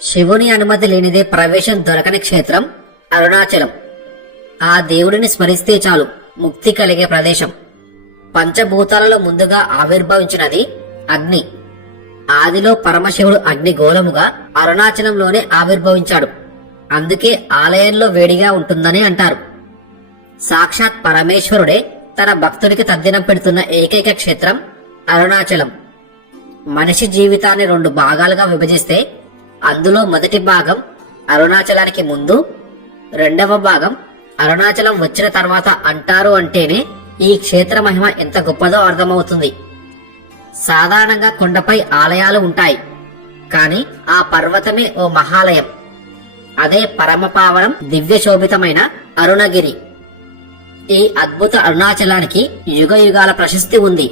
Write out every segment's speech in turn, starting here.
శివుని అనుమతి లేనిదే ప్రవేశం దొరకని క్షేత్రం అరుణాచలం. ఆ దేవుడిని స్మరిస్తే చాలు ముక్తి కలిగే ప్రదేశం. పంచభూతాలలో ముందుగా ఆవిర్భవించినది అగ్ని. ఆదిలో పరమశివుడు అగ్ని గోళముగా అరుణాచలంలోనే ఆవిర్భవించాడు. అందుకే ఆలయంలో వేడిగా ఉంటుందని అంటారు. సాక్షాత్ పరమేశ్వరుడే తన భక్తుడికి తద్దినం పెడుతున్న ఏకైక క్షేత్రం అరుణాచలం. మనిషి జీవితాన్ని 2 భాగాలుగా విభజిస్తే అందులో మొదటి భాగం అరుణాచలానికి ముందు, రెండవ భాగం అరుణాచలం వచ్చిన తర్వాత అంటారు. అంటేనే ఈ క్షేత్ర మహిమ ఎంత గొప్పదో అర్థమవుతుంది. సాధారణంగా కొండపై ఆలయాలు ఉంటాయి, కాని ఆ పర్వతమే ఓ మహాలయం. అదే పరమపావనం దివ్య శోభితమైన అరుణగిరి. ఈ అద్భుత అరుణాచలానికి యుగ యుగాల ప్రశస్తి ఉంది.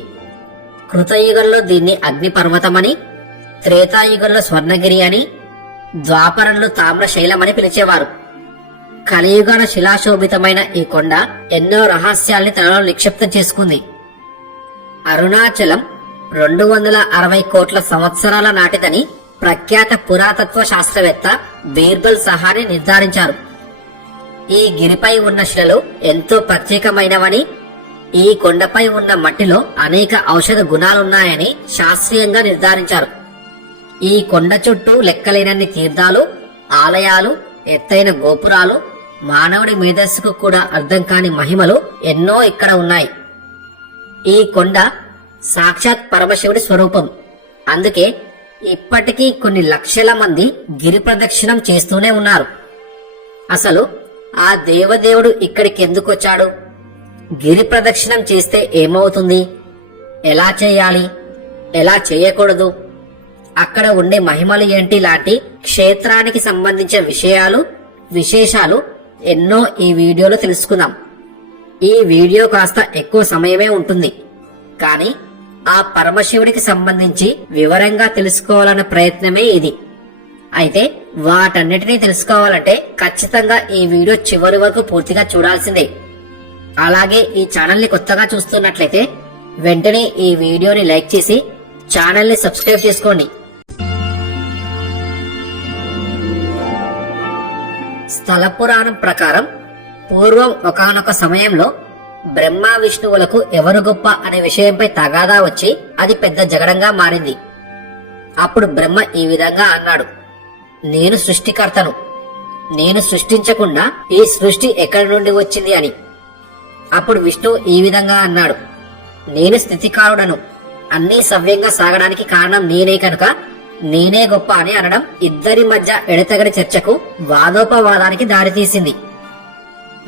కృతయుగంలో దీన్ని అగ్ని పర్వతమని, త్రేతాయుగంలో స్వర్ణగిరి అని, ద్వాపరంలో తామ్రశైలమని పిలిచేవారు. కలియుగాన శిలాశోభితమైన ఈ కొండ ఎన్నో రహస్యాల్ని తనలో నిక్షిప్తం చేసుకుంది. అరుణాచలం 260 కోట్ల సంవత్సరాల నాటిదని ప్రఖ్యాత పురాతత్వ శాస్త్రవేత్త బీర్బల్ సహాని నిర్ధారించారు. ఈ గిరిపై ఉన్న శిలలు ఎంతో ప్రత్యేకమైనవని, ఈ కొండపై ఉన్న మట్టిలో అనేక ఔషధ గుణాలున్నాయని శాస్త్రీయంగా నిర్ధారించారు. ఈ కొండ చుట్టూ లెక్కలేనన్ని తీర్థాలు, ఆలయాలు, ఎత్తైన గోపురాలు, మానవుడి మేధస్సుకు కూడా అర్థం కాని మహిమలు ఎన్నో ఇక్కడ ఉన్నాయి. ఈ కొండ సాక్షాత్ పరమశివుడి స్వరూపం. అందుకే ఇప్పటికీ కొన్ని లక్షల మంది గిరి ప్రదక్షిణం చేస్తూనే ఉన్నారు. అసలు ఆ దేవదేవుడు ఇక్కడికి ఎందుకు వచ్చాడు? గిరి ప్రదక్షిణం చేస్తే ఏమవుతుంది? ఎలా చేయాలి, ఎలా చేయకూడదు, అక్కడ ఉండే మహిమలు ఏంటి లాంటి క్షేత్రానికి సంబంధించిన విషయాలు, విశేషాలు ఎన్నో ఈ వీడియోలో తెలుసుకుందాం. ఈ వీడియో కాస్త ఎక్కువ సమయమే ఉంటుంది, కానీ ఆ పరమశివుడికి సంబంధించి వివరంగా తెలుసుకోవాలన్న ప్రయత్నమే ఇది. అయితే వాటన్నిటినీ తెలుసుకోవాలంటే ఖచ్చితంగా ఈ వీడియో చివరి వరకు పూర్తిగా చూడాల్సిందే. అలాగే ఈ ఛానల్ని కొత్తగా చూస్తున్నట్లయితే వెంటనే ఈ వీడియోని లైక్ చేసి ఛానల్ని సబ్స్క్రైబ్ చేసుకోండి. స్థల పురాణం ప్రకారం పూర్వం ఒకానొక సమయంలో బ్రహ్మ విష్ణువులకు ఎవరు గొప్ప అనే విషయంపై తగాదా వచ్చి అది పెద్ద జగడంగా మారింది. అప్పుడు బ్రహ్మ ఈ విధంగా అన్నాడు, నేను సృష్టికర్తను, నేను సృష్టించకుండా ఈ సృష్టి ఎక్కడి నుండి వచ్చింది అని. అప్పుడు విష్ణు ఈ విధంగా అన్నాడు, నేను స్థితికారుడను, అన్నీ సవ్యంగా సాగడానికి కారణం నేనే కనుక నేనే గొప్ప అని అనడం ఇద్దరి మధ్య ఎడతెగని చర్చకు, వాదోపవాదానికి దారితీసింది.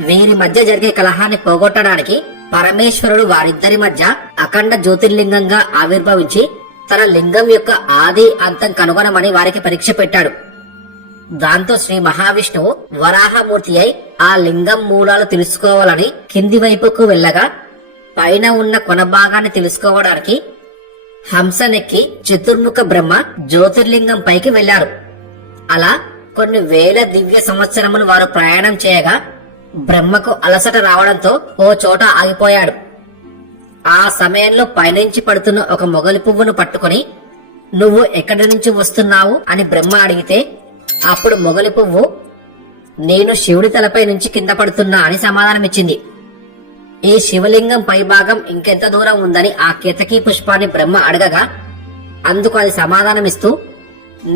వీరి మధ్య జరిగే కలహాన్ని పోగొట్టడానికి పరమేశ్వరుడు వారిద్దరి మధ్య అఖండ జ్యోతిర్లింగంగా ఆవిర్భవించి తన లింగం యొక్క ఆది అంతం కనుగొనమని వారికి పరీక్ష పెట్టాడు. దాంతో శ్రీ మహావిష్ణువు వరాహమూర్తి అయి ఆ లింగం మూలాలు తెలుసుకోవాలని కింది వైపుకు వెళ్ళగా, పైన ఉన్న కొన భాగాన్ని తెలుసుకోవడానికి హంసనెక్కి చతుర్ముఖ బ్రహ్మ జ్యోతిర్లింగం పైకి వెళ్లారు. అలా కొన్ని వేల దివ్య సంవత్సరములు వారు ప్రయాణం చేయగా బ్రహ్మకు అలసట రావడంతో ఓ చోట ఆగిపోయాడు. ఆ సమయంలో పైనుంచి పడుతున్న ఒక మొగలి పువ్వును పట్టుకుని, నువ్వు ఎక్కడి నుంచి వస్తున్నావు అని బ్రహ్మ అడిగితే అప్పుడు మొగలి పువ్వు, నేను శివుడి తలపై నుంచి కింద పడుతున్నా అని సమాధానమిచ్చింది. ఈ శివలింగం పై భాగం ఇంకెంత దూరం ఉందని ఆ కేతకీ పుష్పాన్ని బ్రహ్మ అడగగా అందుకు అది సమాధానమిస్తూ,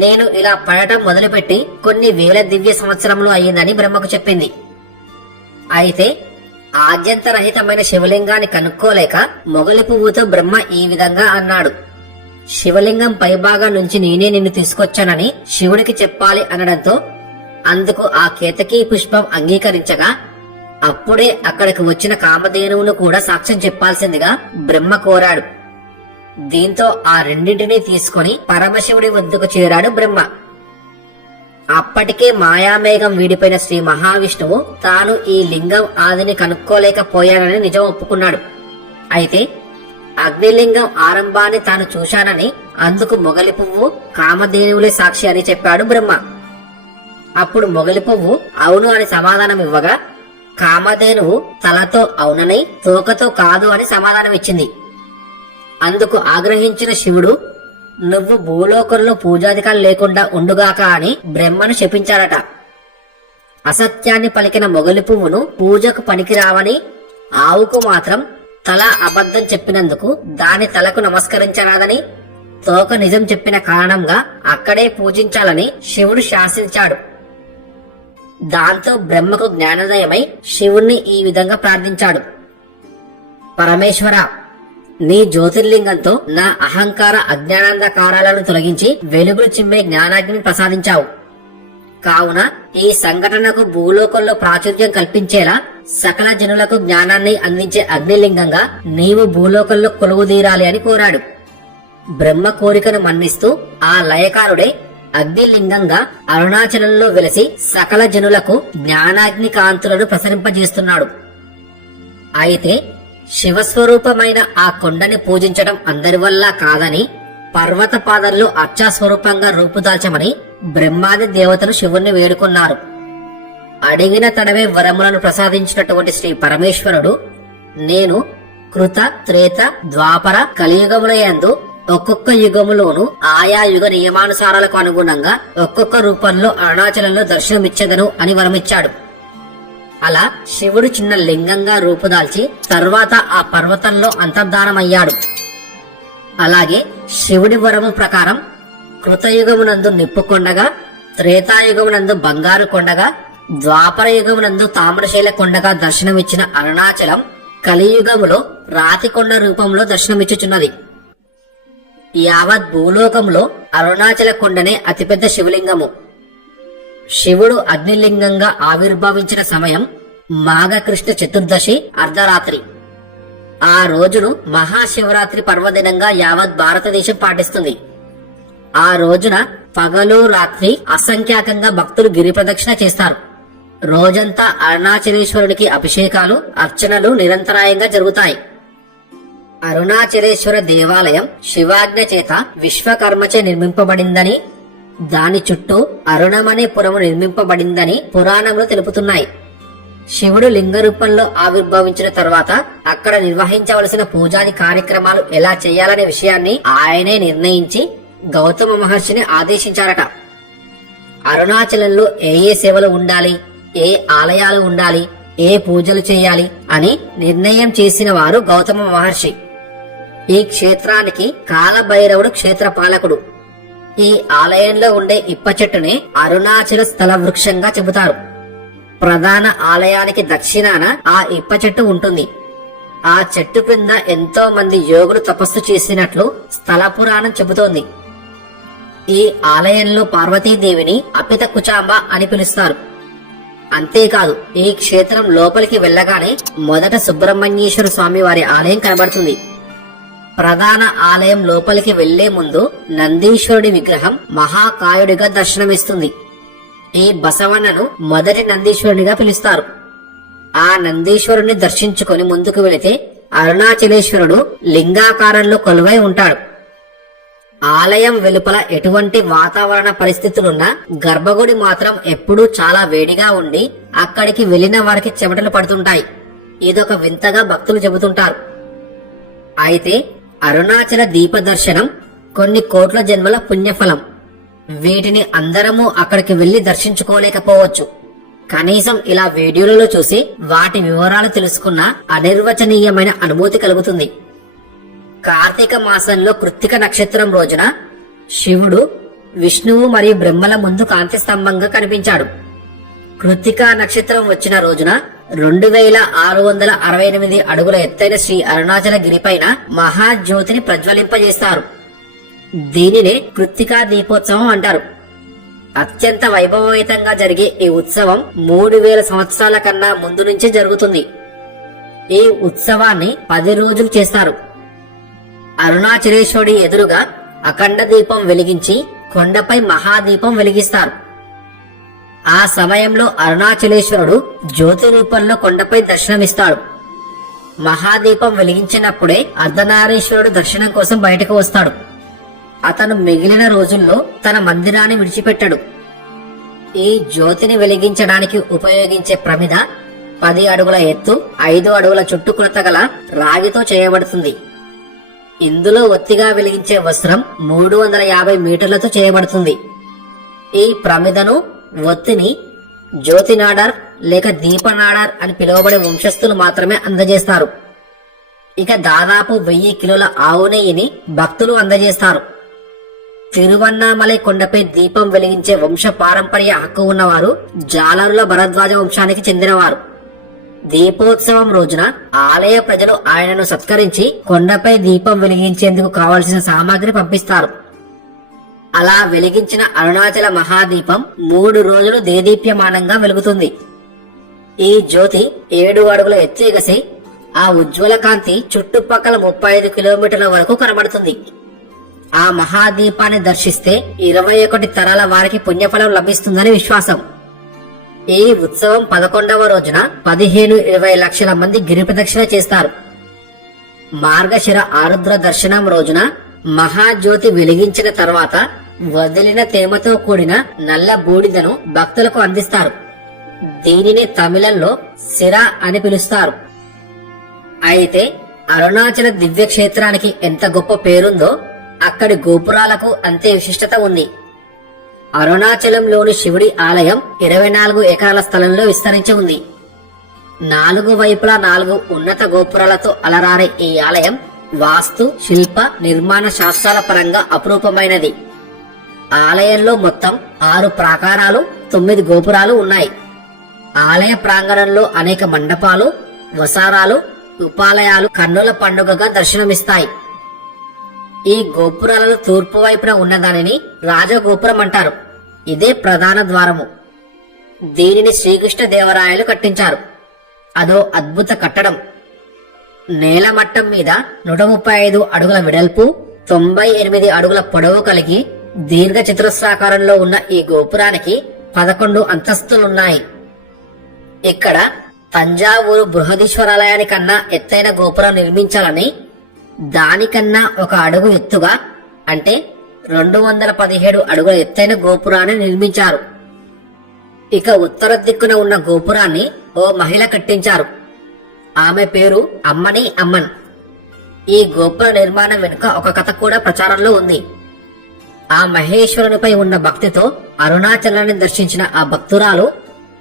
నేను ఇలా పడటం మొదలుపెట్టి కొన్ని వేల దివ్య సంవత్సరములు అయ్యిందని బ్రహ్మకు చెప్పింది. అయితే ఆద్యంతరహితమైన శివలింగాన్ని కనుక్కోలేక మొగలి పువ్వుతో బ్రహ్మ ఈ విధంగా అన్నాడు, శివలింగం పైభాగం నుంచి నేనే నిన్ను తీసుకొచ్చానని శివుడికి చెప్పాలి అనడంతో అందుకు ఆ కేతకీ పుష్పం అంగీకరించగా అప్పుడే అక్కడికి వచ్చిన కామధేనువును కూడా సాక్ష్యం చెప్పాల్సిందిగా బ్రహ్మ కోరాడు. దీంతో ఆ రెండింటినీ తీసుకుని పరమశివుడి వద్దకు చేరాడు బ్రహ్మ. అప్పటికే మాయామేఘం వీడిపోయిన శ్రీ మహావిష్ణువు తాను ఈ లింగం ఆదిని కనుక్కోలేకపోయానని నిజం ఒప్పుకున్నాడు. అయితే అగ్నిలింగం ఆరంభాన్ని తాను చూశానని, అందుకు మొగలి పువ్వు కామధేనువులే సాక్షి అని చెప్పాడు బ్రహ్మ. అప్పుడు మొగలి పువ్వు అవును అని సమాధానం ఇవ్వగా కామధేనువు తలతో అవునని, తోకతో కాదు అని సమాధానం ఇచ్చింది. అందుకు ఆగ్రహించిన శివుడు, నువ్వు భూలోకంలో పూజాధికారులు లేకుండా ఉండుగాక అని బ్రహ్మను శపించాడట. అసత్యాన్ని పలికిన మొగలి పువ్వును పూజకు పనికిరావని, ఆవుకు మాత్రం తల అబద్ధం చెప్పినందుకు దాని తలకు నమస్కరించరాదని, తోక నిజం చెప్పిన కారణంగా అక్కడే పూజించాలని శివుడు శాసించాడు. దాంతో బ్రహ్మకు జ్ఞానోదయమై శివుణ్ణి ఈ విధంగా ప్రార్థించాడు. పరమేశ్వర, నీ జ్యోతిర్లింగంతో నా అహంకార అజ్ఞానాంధకారాలను తొలగించి వెలుగులు చిమ్మే జ్ఞానాగ్ని ప్రసాదించావు. కావున ఈ సంఘటనకు భూలోకంలో ప్రాచుర్యం కల్పించేలా సకల జనులకు జ్ఞానాన్ని అందించే అగ్నిలింగంగా నీవు భూలోకంలో కొలువుదీరాలి అని కోరాడు. బ్రహ్మ కోరికను మన్నిస్తూ ఆ లయకారుడే అగ్నిలింగంగా అరుణాచలంలో వెలిసి సకల జనులకు జ్ఞానాగ్ని కాంతులను ప్రసరింపజేస్తున్నాడు. అయితే శివస్వరూపమైన ఆ కొండని పూజించడం అందరి వల్ల కాదని, పర్వత పాదల్లో అర్చాస్వరూపంగా రూపుదాల్చమని బ్రహ్మాది దేవతలు శివుణ్ణి వేడుకున్నారు. అడిగిన తడవే వరములను ప్రసాదించినటువంటి శ్రీ పరమేశ్వరుడు, నేను కృత, త్రేత, ద్వాపర, కలియుగములయందు ఒక్కొక్క యుగములోను ఆయా యుగ నియమానుసారాలకు అనుగుణంగా ఒక్కొక్క రూపంలో అరుణాచలంలో దర్శనమిచ్చెదను అని వరమిచ్చాడు. అలా శివుడు చిన్న లింగంగా రూపుదాల్చి తరువాత ఆ పర్వతంలో అంతర్ధానమయ్యాడు. అలాగే శివుడి వరము ప్రకారం కృతయుగమునందు నిప్పు కొండగా, త్రేతాయుగమునందు బంగారు కొండగా, ద్వాపర యుగమునందు తామ్రశైల కొండగా దర్శనమిచ్చిన అరుణాచలం కలియుగములో రాతి కొండ రూపంలో దర్శనమిచ్చుచున్నది. యావత్ భూలోకంలో అరుణాచల కొండనే అతిపెద్ద శివలింగము. శివుడు అగ్నిలింగంగా ఆవిర్భవించిన సమయం మాఘకృష్ణ చతుర్దశి అర్ధరాత్రి. ఆ రోజును మహాశివరాత్రి పర్వదినంగా యావత్ భారతదేశం పాటిస్తుంది. ఆ రోజున పగలు రాత్రి అసంఖ్యాకంగా భక్తులు గిరి ప్రదక్షిణ చేస్తారు. రోజంతా అరుణాచలేశ్వరుడికి అభిషేకాలు, అర్చనలు నిరంతరాయంగా జరుగుతాయి. అరుణాచలేశ్వర దేవాలయం శివాజ్ఞ చేత విశ్వకర్మచే నిర్మింపబడిందని, దాని చుట్టూ అరుణమనే పురము నిర్మింపబడిందని పురాణములు తెలుపుతున్నాయి. శివుడు లింగ రూపంలో ఆవిర్భవించిన తరువాత అక్కడ నిర్వహించవలసిన పూజాది కార్యక్రమాలు ఎలా చేయాలనే విషయాన్ని ఆయనే నిర్ణయించి గౌతమ మహర్షిని ఆదేశించారట. అరుణాచలంలో ఏ ఏ సేవలు ఉండాలి, ఏ ఆలయాలు ఉండాలి, ఏ పూజలు చేయాలి అని నిర్ణయం చేసిన వారు గౌతమ మహర్షి. ఈ క్షేత్రానికి కాలభైరవుడు క్షేత్రపాలకుడు. ఈ ఆలయంలో ఉండే ఇప్ప చెట్టునే అరుణాచల స్థల వృక్షంగా చెబుతారు. ప్రధాన ఆలయానికి దక్షిణాన ఆ ఇప్ప చెట్టు ఉంటుంది. ఆ చెట్టు క్రింద ఎంతో మంది యోగులు తపస్సు చేసినట్లు స్థల పురాణం చెబుతోంది. ఈ ఆలయంలో పార్వతీదేవిని అపిత కుచాంబ అని పిలుస్తారు. అంతేకాదు, ఈ క్షేత్రం లోపలికి వెళ్లగానే మొదట సుబ్రహ్మణ్యేశ్వర స్వామి వారి ఆలయం కనబడుతుంది. ప్రధాన ఆలయం లోపలికి వెళ్లే ముందు నందీశ్వరుడి విగ్రహం మహాకాయుడిగా దర్శనమిస్తుంది. ఈ బసవన్నను మొదటి నందీశ్వరునిగా పిలుస్తారు. ఆ నందీశ్వరుని దర్శించుకొని ముందుకు వెళితే అరుణాచలేశ్వరుడు లింగాకారంలో కొలువై ఉంటాడు. ఆలయం వెలుపల ఎటువంటి వాతావరణ పరిస్థితులున్నా గర్భగుడి మాత్రం ఎప్పుడూ చాలా వేడిగా ఉండి అక్కడికి వెళ్లిన వారికి చెమటలు పడుతుంటాయి. ఇదొక వింతగా భక్తులు చెబుతుంటారు. అయితే అరుణాచల దీప దర్శనం కొన్ని కోట్ల జన్మల పుణ్యఫలం. వీటిని అందరము అక్కడికి వెళ్లి దర్శించుకోలేకపోవచ్చు. కనీసం ఇలా వీడియోలలో చూసి వాటి వివరాలు తెలుసుకున్న అనిర్వచనీయమైన అనుభూతి కలుగుతుంది. కార్తీక మాసంలో కృత్తిక నక్షత్రం రోజున శివుడు విష్ణువు మరియు బ్రహ్మల ముందు కాంతి స్తంభంగా కనిపించాడు. కృత్తికా నక్షత్రం వచ్చిన రోజున 2668 అడుగుల ఎత్తైన శ్రీ అరుణాచల గిరిపైన మహాజ్యోతిని ప్రజ్వలింపజేస్తారు. దీనినే కృత్తికా దీపోత్సవం అంటారు. అత్యంత వైభవయుతంగా జరిగే ఈ ఉత్సవం 3000 సంవత్సరాల కన్నా ముందు నుంచే జరుగుతుంది. ఈ ఉత్సవాన్ని 10 రోజులు చేస్తారు. అరుణాచలేశ్వరుడి ఎదురుగా అఖండ దీపం వెలిగించి కొండపై మహాదీపం వెలిగిస్తారు. ఆ సమయంలో అరుణాచలేశ్వరుడు జ్యోతి రూపంలో కొండపై దర్శనమిస్తాడు. మహాదీపం వెలిగించినప్పుడే అర్ధనారీశ్వరుడు దర్శనం కోసం బయటకు వస్తాడు. అతను మిగిలిన రోజుల్లో తన మందిరాన్ని విడిచిపెట్టడు. ఈ జ్యోతిని వెలిగించడానికి ఉపయోగించే ప్రమిద 10 అడుగుల ఎత్తు, 5 అడుగుల చుట్టుకొలత గల రాగితో చేయబడుతుంది. ఇందులో ఒత్తిగా వెలిగించే వస్త్రం 350 మీటర్లతో చేయబడుతుంది. ఈ ప్రమిదను, ఒత్తిని జ్యోతినాడార్ లేక దీపనాడార్ అని పిలువబడే వంశస్థులు మాత్రమే అందజేస్తారు. ఇక దాదాపు 1000 కిలోల ఆవు నెయ్యిని భక్తులు అందజేస్తారు. తిరువన్నామలై కొండపై దీపం వెలిగించే వంశ పారంపర్య హక్కు ఉన్నవారు జాలరుల భరద్వాజ వంశానికి చెందినవారు. దీపోత్సవం రోజున ఆలయ ప్రజలు ఆయనను సత్కరించి కొండపై దీపం వెలిగించేందుకు కావలసిన సామాగ్రి పంపిస్తారు. అలా వెలిగించిన అరుణాచల మహాదీపం 3 రోజులు దేదీప్యమానంగా వెలుగుతుంది. ఈ జ్యోతి 7 అడుగుల ఎత్తు ఎగసి ఆ ఉజ్వల కాంతి చుట్టుపక్కల 35 కిలోమీటర్ల వరకు కనబడుతుంది. ఆ మహాదీపాన్ని దర్శిస్తే 21 తరాల వారికి పుణ్యఫలం లభిస్తుందని విశ్వాసం. ఈ ఉత్సవం 11వ రోజున 15-20 లక్షల మంది గిరి ప్రదక్షిణ చేస్తారు. మార్గశిర ఆరుద్ర దర్శనం రోజున మహాజ్యోతి వెలిగించిన తర్వాత వదిలిన తేమతో కూడిన నల్ల బూడిదను భక్తులకు అందిస్తారు. దీనిని తమిళంలో సిరా అని పిలుస్తారు. అయితే అరుణాచల దివ్య క్షేత్రానికి ఎంత గొప్ప పేరుందో అక్కడి గోపురాలకు అంతే విశిష్టత ఉంది. అరుణాచలంలోని శివుడి ఆలయం 24 ఎకరాల స్థలంలో విస్తరించి ఉంది. 4 వైపులా 4 ఉన్నత గోపురాలతో అలరారే ఈ ఆలయం వాస్తు, శిల్ప, నిర్మాణ శాస్త్రాల పరంగా అపురూపమైనది. ఆలయంలో మొత్తం 6 ప్రాకారాలు, 9 గోపురాలు ఉన్నాయి. ఆలయ ప్రాంగణంలో అనేక మండపాలు, వసారాలు, ఉపాలయాలు కన్నుల పండుగగా దర్శనమిస్తాయి. ఈ గోపురాలలో తూర్పు వైపున ఉన్నదానిని రాజగోపురం అంటారు. ఇదే ప్రధాన ద్వారము. దీనిని శ్రీకృష్ణదేవరాయలు కట్టించారు. అదో అద్భుత కట్టడం. నేలమట్టం మీద 135 అడుగుల వెడల్పు, 98 అడుగుల పొడవు కలిగి దీర్ఘ చతురస్రాకారంలో ఉన్న ఈ గోపురానికి 11 అంతస్తులున్నాయి. ఇక్కడ తంజావూరు బృహదీశ్వరాలయానికన్నా ఎత్తైన గోపురం నిర్మించాలని దానికన్నా 1 అడుగు ఎత్తుగా అంటే 217 అడుగుల ఎత్తైన గోపురాన్ని నిర్మించారు. ఇక ఉత్తర దిక్కున ఉన్న గోపురాన్ని ఓ మహిళ కట్టించారు. ఆమె పేరు అమ్మని అమ్మన్. ఈ గోపుర నిర్మాణం వెనుక ఒక కథ కూడా ప్రచారంలో ఉంది. ఆ మహేశ్వరునిపై ఉన్న భక్తితో అరుణాచలాన్ని దర్శించిన ఆ భక్తురాలు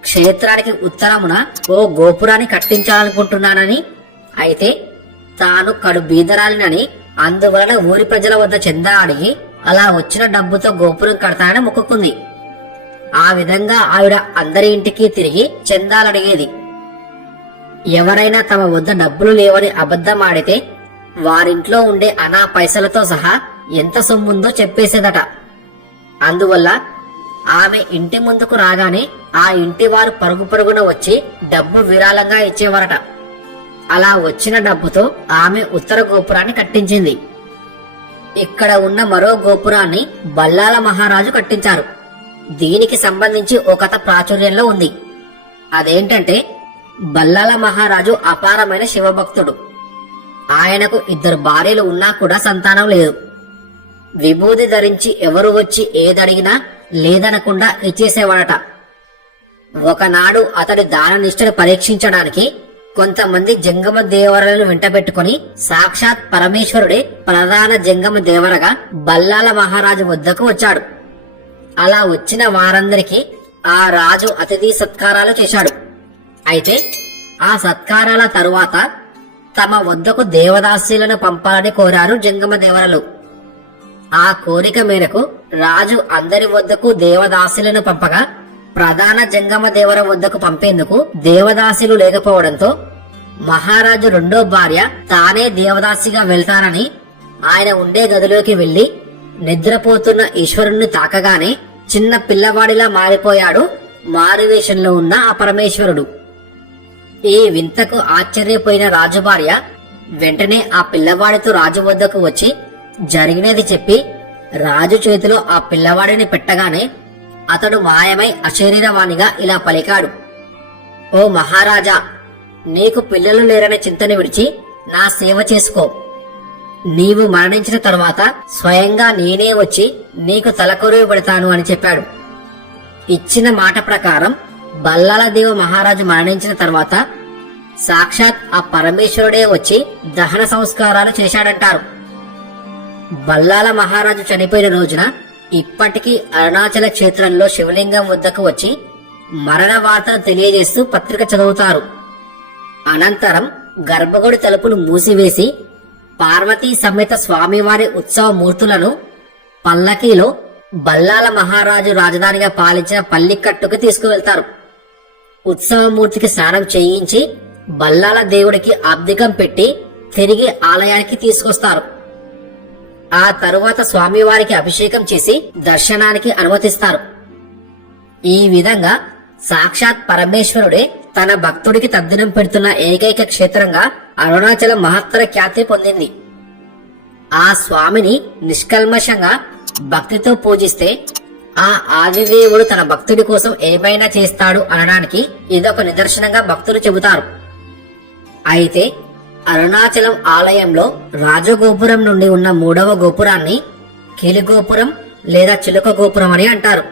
క్షేత్రానికి ఉత్తరమున ఓ గోపురాన్ని కట్టించాలనుకుంటున్నానని, అయితే తాను కడు బీదరాలినని, అందువలన ఊరి ప్రజల వద్ద చందా అడిగి అలా వచ్చిన డబ్బుతో గోపురం కడతానని మొక్కుకుంది. ఆ విధంగా ఆవిడ అందరి ఇంటికి తిరిగి చందాలడిగేది. ఎవరైనా తమ వద్ద డబ్బులు లేవని అబద్ధం ఆడితే వారింట్లో ఉండే అనా పైసలతో సహా ఎంత సొమ్ముందో చెప్పేసేదట. అందువల్ల ఆమె ఇంటి ముందుకు రాగానే ఆ ఇంటి వారు పరుగు పరుగున వచ్చి డబ్బు విరాళంగా ఇచ్చేవారట. అలా వచ్చిన డబ్బుతో ఆమె ఉత్తర గోపురాన్ని కట్టించింది. ఇక్కడ ఉన్న మరో గోపురాన్ని బల్లాల మహారాజు కట్టించారు. దీనికి సంబంధించి ఓ కథ ప్రాచుర్యంలో ఉంది. అదేంటంటే, బల్లాల మహారాజు అపారమైన శివభక్తుడు. ఆయనకు 2 భార్యలు ఉన్నా కూడా సంతానం లేదు. విభూది ధరించి ఎవరు వచ్చి ఏదడిగినా లేదనకుండా ఇచ్చేసేవాడట. ఒకనాడు అతడి దాన నిష్ఠను పరీక్షించడానికి కొంతమంది జంగమ దేవరలను వెంటబెట్టుకుని సాక్షాత్ పరమేశ్వరుడే ప్రధాన జంగమ దేవరగా బల్లాల మహారాజు వద్దకు వచ్చాడు. అలా వచ్చిన వారందరికీ ఆ రాజు అతిథి సత్కారాలు చేశాడు. అయితే ఆ సత్కారాల తరువాత తమ వద్దకు దేవదాసీలను పంపాలని కోరారు జంగమ దేవరలు. ఆ కోరిక మేరకు రాజు అందరి వద్దకు దేవదాసీలను పంపగా ప్రధాన జంగమ దేవర వద్దకు పంపేందుకు దేవదాసీలు లేకపోవడంతో మహారాజు రెండో భార్య తానే దేవదాసిగా వెళ్తానని ఆయన ఉండే గదిలోకి వెళ్లి నిద్రపోతున్న ఈశ్వరుణ్ణి తాకగానే చిన్న పిల్లవాడిలా మారిపోయాడు మారువేషంలో ఉన్న ఆ పరమేశ్వరుడు. ఈ వింతకు ఆశ్చర్యపోయిన రాజుభార్య వెంటనే ఆ పిల్లవాడితో రాజు వద్దకు వచ్చి జరిగినది చెప్పి రాజు చేతిలో ఆ పిల్లవాడిని పెట్టగానే అతడు మాయమై అశరీరవాణిగా ఇలా పలికాడు: ఓ మహారాజా, నీకు పిల్లలు లేరనే చింతని విడిచి నా సేవ చేసుకో. నీవు మరణించిన తరువాత స్వయంగా నేనే వచ్చి నీకు తలకొరువు పెడతాను అని చెప్పాడు. ఇచ్చిన మాట ప్రకారం బల్లాలదేవ మహారాజు మరణించిన తర్వాత సాక్షాత్ ఆ పరమేశ్వరుడే వచ్చి దహన సంస్కారాలు చేశాడంటారు. బల్లాల మహారాజు చనిపోయిన రోజున ఇప్పటికీ అరుణాచల క్షేత్రంలో శివలింగం వద్దకు వచ్చి మరణ వార్తను తెలియజేస్తూ పత్రిక చదువుతారు. అనంతరం గర్భగుడి తలుపులు మూసివేసి పార్వతీ సమేత స్వామివారి ఉత్సవ మూర్తులను పల్లకీలో బల్లాల మహారాజు రాజధానిగా పాలించిన పల్లికట్టుకు తీసుకువెళ్తారు. ఉత్సవమూర్తికి స్నానం చేయించి బల్లాల దేవుడికి అబ్దికం పెట్టి తిరిగి ఆలయానికి తీసుకొస్తారు. ఆ తరువాత స్వామివారికి అభిషేకం చేసి దర్శనానికి అనుమతిస్తారు. ఈ విధంగా సాక్షాత్ పరమేశ్వరుడే తన భక్తుడికి తద్దినం పెడుతున్న ఏకైక క్షేత్రంగా అరుణాచలం మహత్తర ఖ్యాతి పొందింది. ఆ స్వామిని నిష్కల్మషంగా భక్తితో పూజిస్తే ఆ ఆదిదేవుడు తన భక్తుడి కోసం ఏమైనా చేస్తాడు అనడానికి ఇదొక నిదర్శనంగా భక్తులు చెబుతారు. అయితే అరుణాచలం ఆలయంలో రాజగోపురం నుండి ఉన్న 3వ గోపురాన్ని కీలుగోపురం లేదా చిలుక గోపురం అని అంటారు.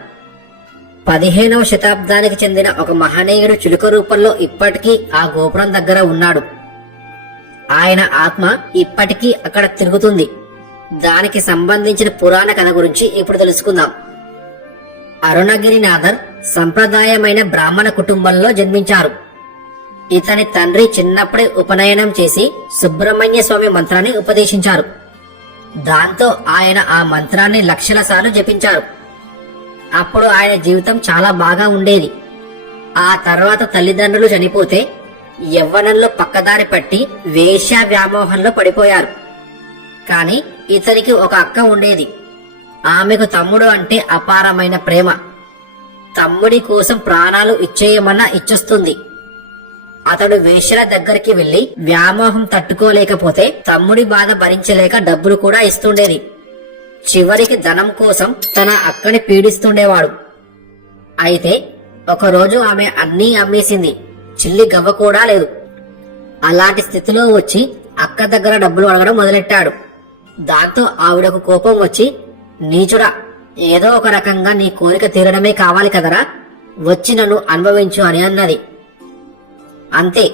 15వ శతాబ్దానికి చెందిన ఒక మహనీయుడు చిలుక రూపంలో ఇప్పటికీ ఆ గోపురం దగ్గర ఉన్నాడు. ఆయన ఆత్మ ఇప్పటికీ అక్కడ తిరుగుతుంది. దానికి సంబంధించిన పురాణ కథ గురించి ఇప్పుడు తెలుసుకుందాం. అరుణగిరినాథర్ సంప్రదాయమైన బ్రాహ్మణ కుటుంబంలో జన్మించారు. ఇతని తండ్రి చిన్నప్పుడే ఉపనయనం చేసి సుబ్రహ్మణ్య స్వామి మంత్రాన్ని ఉపదేశించారు. దాంతో ఆయన ఆ మంత్రాన్ని లక్షల సార్లు జపించారు. అప్పుడు ఆయన జీవితం చాలా బాగా ఉండేది. ఆ తర్వాత తల్లిదండ్రులు చనిపోతే యవ్వనంలో పక్కదారి పట్టి వేశ్య వ్యామోహంలో పడిపోయారు. కాని ఇతనికి ఒక అక్క ఉండేది. ఆమెకు తమ్ముడు అంటే అపారమైన ప్రేమ. తమ్ముడి కోసం ప్రాణాలు ఇచ్చేయమన్నా ఇచ్చొస్తుంది. అతడు వేశ్యల దగ్గరికి వెళ్లి వ్యామోహం తట్టుకోలేకపోతే తమ్ముడి బాధ భరించలేక డబ్బులు కూడా ఇస్తుండేది. చివరికి ధనం కోసం తన అక్కని పీడిస్తుండేవాడు. అయితే ఒకరోజు ఆమె అన్నీ అమ్మేసింది. చిల్లి గవ్వ కూడా లేదు. అలాంటి స్థితిలో వచ్చి అక్క దగ్గర డబ్బులు అడగడం మొదలెట్టాడు. దాంతో ఆవిడకు కోపం వచ్చి, నీచుడా, ఏదో ఒక రకంగా నీ కోరిక తీరడమే కావాలి కదరా, వచ్చి నన్ను అనుభవించు అని అన్నది. అంతే,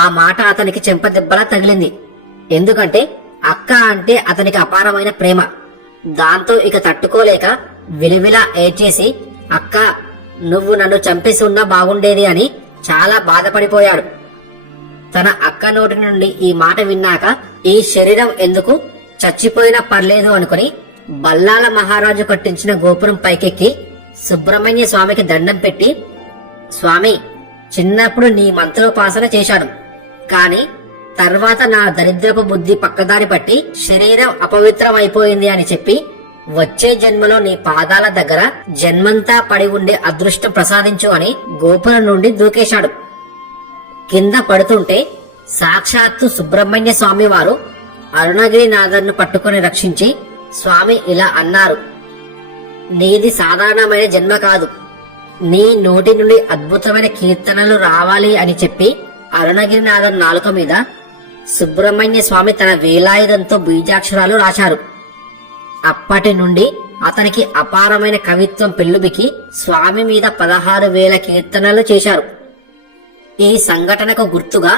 ఆ మాట అతనికి చెంపదెబ్బలా తగిలింది. ఎందుకంటే అక్క అంటే అతనికి అపారమైన ప్రేమ. దాంతో ఇక తట్టుకోలేక విలువిలా ఏడ్చేసి, అక్క, నువ్వు నన్ను చంపేసి ఉన్నా బాగుండేది అని చాలా బాధపడిపోయాడు. తన అక్క నోటి నుండి ఈ మాట విన్నాక ఈ శరీరం ఎందుకు, చచ్చిపోయినా పర్లేదు అనుకుని బల్లాల మహారాజు కట్టించిన గోపురం పైకెక్కి సుబ్రహ్మణ్య స్వామికి దండం పెట్టి, స్వామి, చిన్నప్పుడు నీ మంత్రోపాసన చేశాను. కాని తర్వాత నా దరిద్రపు బుద్ధి పక్కదారి పట్టి శరీరం అపవిత్రమైపోయింది అని చెప్పి వచ్చే జన్మలో నీ పాదాల దగ్గర జన్మంతా పడి ఉండే అదృష్టం ప్రసాదించు అని గోపురం నుండి దూకేశాడు. కింద పడుతుంటే సాక్షాత్తు సుబ్రహ్మణ్య స్వామి వారు అరుణగిరినాథర్ను పట్టుకుని రక్షించి, స్వామి ఇలా అన్నారు, నీది సాధారణమైన జన్మ కాదు, నీ నోటి నుండి అద్భుతమైన కీర్తనలు రావాలి అని చెప్పి అరుణగిరినాథర్ నాలుక మీద సుబ్రహ్మణ్య స్వామి తన వేలాయుధంతో బీజాక్షరాలు రాశారు. అప్పటి నుండి అతనికి అపారమైన కవిత్వం పెళ్లుబికి స్వామి మీద 16,000 కీర్తనలు చేశారు. ఈ సంఘటనకు గుర్తుగా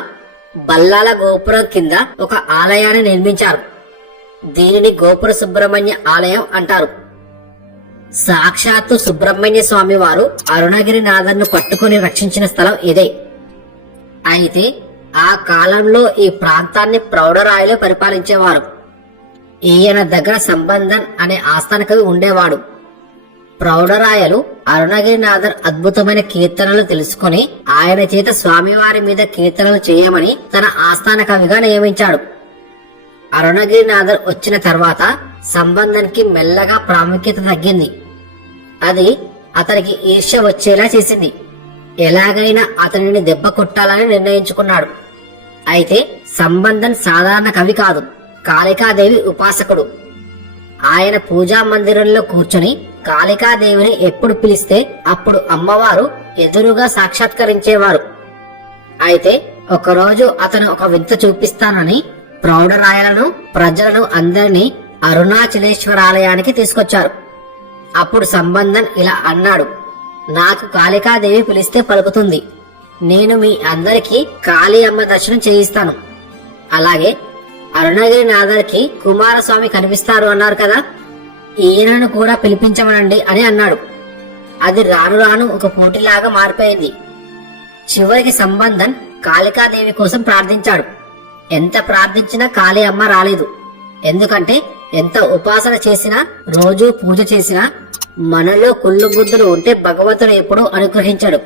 బల్లాల గోపురం కింద ఒక ఆలయాన్ని నిర్మించారు. దీనిని గోపుర సుబ్రహ్మణ్య ఆలయం అంటారు. సాక్షాత్తు సుబ్రహ్మణ్య స్వామి వారు అరుణగిరినాథర్ను పట్టుకుని రక్షించిన స్థలం ఇదే. అయితే ఆ కాలంలో ఈ ప్రాంతాన్ని ప్రౌఢరాయలు పరిపాలించేవారు. ఈయన దగ్గర సంబంధన్ అనే ఆస్థాన కవి ఉండేవాడు. ప్రౌఢరాయలు అరుణగిరినాథర్ అద్భుతమైన కీర్తనలు తెలుసుకుని ఆయన చేత స్వామివారి మీద కీర్తనలు చేయమని తన ఆస్థాన కవిగా నియమించాడు. అరుణగిరినాథర్ వచ్చిన తర్వాత సంబంధన్ కి మెల్లగా ప్రాముఖ్యత తగ్గింది. అది అతనికి ఈర్ష్య వచ్చేలా చేసింది. ఎలాగైనా అతనిని దెబ్బ కొట్టాలని నిర్ణయించుకున్నాడు. అయితే సంబంధన్ సాధారణ కవి కాదు, కాళికాదేవి ఉపాసకుడు. ఆయన పూజా మందిరంలో కూర్చొని కాళికాదేవిని ఎప్పుడు పిలిస్తే అప్పుడు అమ్మవారు ఎదురుగా సాక్షాత్కరించేవారు. అయితే ఒకరోజు అతను ఒక వింత చూపిస్తానని ప్రౌఢరాయలను, ప్రజలను అందరినీ అరుణాచలేశ్వరాలయానికి తీసుకొచ్చారు. అప్పుడు సంబంధన్ ఇలా అన్నాడు, నాకు కాళికాదేవి పిలిస్తే పలుకుతుంది. నేను మీ అందరికీ కాళీ అమ్మ దర్శనం చేయిస్తాను. అలాగే అరుణగిరినాథర్కి కుమారస్వామి కనిపిస్తారు అన్నారు కదా, ఈయనను కూడా పిలిపించమనండి అని అన్నాడు. అది రాను రాను ఒక పోటీలాగా మారిపోయింది. చివరికి సంబంధన్ కాళికాదేవి కోసం ప్రార్థించాడు. ఎంత ప్రార్థించినా కాళీ అమ్మ రాలేదు. ఎందుకంటే ఎంత ఉపాసన చేసినా, రోజూ పూజ చేసినా మనలో కుళ్ళు బుద్ధులు ఉంటే భగవంతుడు ఎప్పుడూ అనుగ్రహించడు.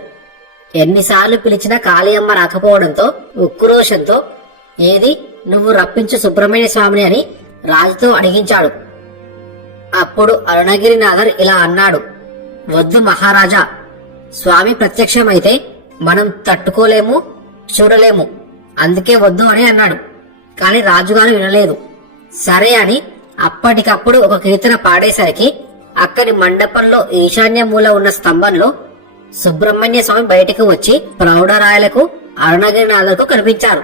ఎన్నిసార్లు పిలిచినా కాళీ అమ్మ రాకపోవడంతో ఉక్రోషంతో ఏది నువ్వు రప్పించు సుబ్రహ్మణ్య స్వామిని అని రాజుతో అడిగించాడు. అప్పుడు అరుణగిరినాథర్ ఇలా అన్నాడు, వద్దు మహారాజా, స్వామి ప్రత్యక్షమైతే మనం తట్టుకోలేము, చూడలేము, అందుకే వద్దు అని అన్నాడు. కాని రాజుగారు వినలేదు. సరే అని అప్పటికప్పుడు ఒక కీర్తన పాడేసరికి అక్కడి మండపంలో ఈశాన్య మూల ఉన్న స్తంభంలో సుబ్రహ్మణ్య స్వామి బయటికి వచ్చి ప్రౌఢరాయలకు అరుణగిరినాథర్కు కనిపించారు.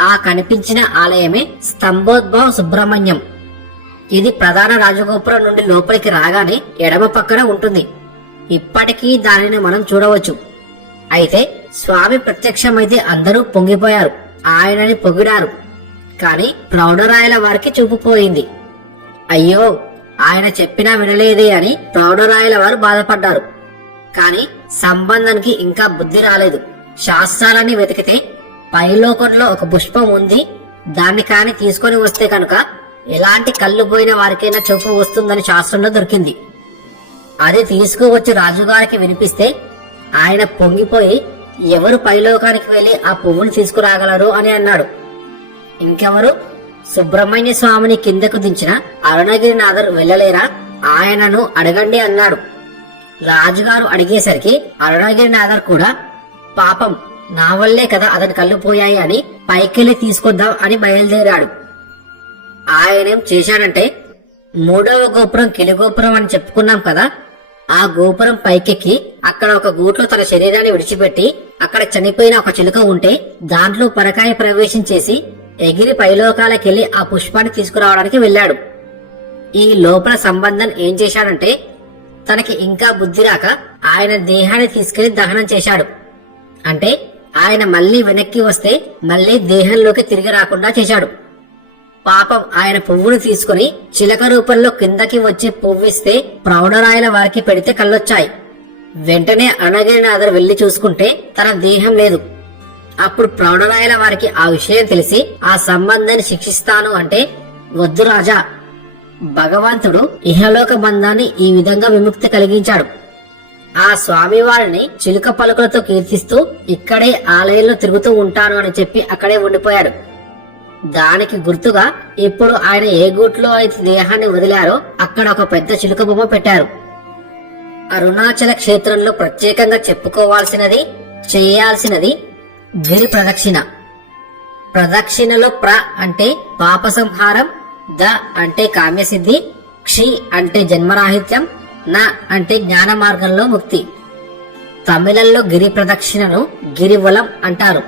ఆ కనిపించిన ఆలయమే స్తంభోద్భవ సుబ్రహ్మణ్యం. ఇది ప్రధాన రాజగోపురం నుండి లోపలికి రాగానే ఎడమ పక్కన ఉంటుంది. ఇప్పటికీ దానిని మనం చూడవచ్చు. అయితే స్వామి ప్రత్యక్షమైతే అందరూ పొంగిపోయారు, ఆయనని పొగిడారు. కాని ప్రౌఢరాయల వారికి చూపుపోయింది. అయ్యో, ఆయన చెప్పినా వినలేదే అని ప్రౌఢరాయల వారు బాధపడ్డారు. కాని సంబంధానికి ఇంకా బుద్ధి రాలేదు. శాస్త్రాలని వెతికితే పైలోకంలో ఒక పుష్పం ఉంది, దాన్ని కాని తీసుకొని వస్తే కనుక ఎలాంటి కళ్ళు పోయిన వారికైనా చూపు వస్తుందని శాస్త్రంలో దొరికింది. అది తీసుకువచ్చి రాజుగారికి వినిపిస్తే ఆయన పొంగిపోయి ఎవరు పైలోకానికి వెళ్లి ఆ పువ్వును తీసుకురాగలరు అని అన్నాడు. ఇంకెవరు? సుబ్రహ్మణ్య స్వామిని కిందకు దించిన అరుణగిరినాథర్ వెళ్ళలేరా? ఆయనను అడగండి అన్నాడు. రాజుగారు అడిగేసరికి అరుణగిరినాథర్ కూడా పాపం నా వల్లే కదా అతని కళ్ళు పోయాయి అని పైకెళ్ళి తీసుకొద్దాం అని బయలుదేరాడు. ఆయనేం చేశాడంటే, 3వ గోపురం కిలిగోపురం అని చెప్పుకున్నాం కదా, ఆ గోపురం పైకెక్కి అక్కడ ఒక గూట్లో తన శరీరాన్ని విడిచిపెట్టి అక్కడ చనిపోయిన ఒక చిలుక ఉంటే దాంట్లో పరకాయ ప్రవేశం చేసి ఎగిరి పైలోకాలకెళ్లి ఆ పుష్పాన్ని తీసుకురావడానికి వెళ్ళాడు. ఈ లోపల సంబంధం ఏం చేశాడంటే, తనకి ఇంకా బుద్ధి రాక ఆయన దేహాన్ని తీసుకెళ్లి దహనం చేశాడు. అంటే ఆయన మళ్లీ వెనక్కి వస్తే మళ్లీ దేహంలోకి తిరిగి రాకుండా చేశాడు. పాపం ఆయన పువ్వును తీసుకుని చిలక రూపంలో కిందకి వచ్చి పువ్విస్తే ప్రౌఢరాయల వారికి పెడితే కళ్ళొచ్చాయి. వెంటనే అరుణగిరినాథర్ వెళ్లి చూసుకుంటే తన దేహం లేదు. అప్పుడు ప్రౌఢరాయల వారికి ఆ విషయం తెలిసి ఆ సంబంధాన్ని శిక్షిస్తాను అంటే, వద్దు రాజా, భగవంతుడు ఇహలోక బంధాన్ని ఈ విధంగా విముక్తి కలిగించాడు. ఆ స్వామివారిని చిలుక పలుకులతో కీర్తిస్తూ ఇక్కడే ఆలయంలో తిరుగుతూ ఉంటాను అని చెప్పి అక్కడే ఉండిపోయాడు. దానికి గుర్తుగా ఇప్పుడు ఆయన ఏ గూట్లో అయితే దేహాన్ని వదిలారో అక్కడ ఒక పెద్ద చిలుక బొమ్మ పెట్టారు. అరుణాచల క్షేత్రంలో ప్రత్యేకంగా చెప్పుకోవాల్సినది, చేయాల్సినది గిరి ప్రదక్షిణ. ప్రదక్షిణలో ప్ర అంటే పాప సంహారం, ద అంటే కామ్యసిద్ధి, క్షి అంటే జన్మరాహిత్యం, న అంటే జ్ఞాన మార్గంలో ముక్తి. తమిళంలో గిరి ప్రదక్షిణను గిరివలం అంటారు.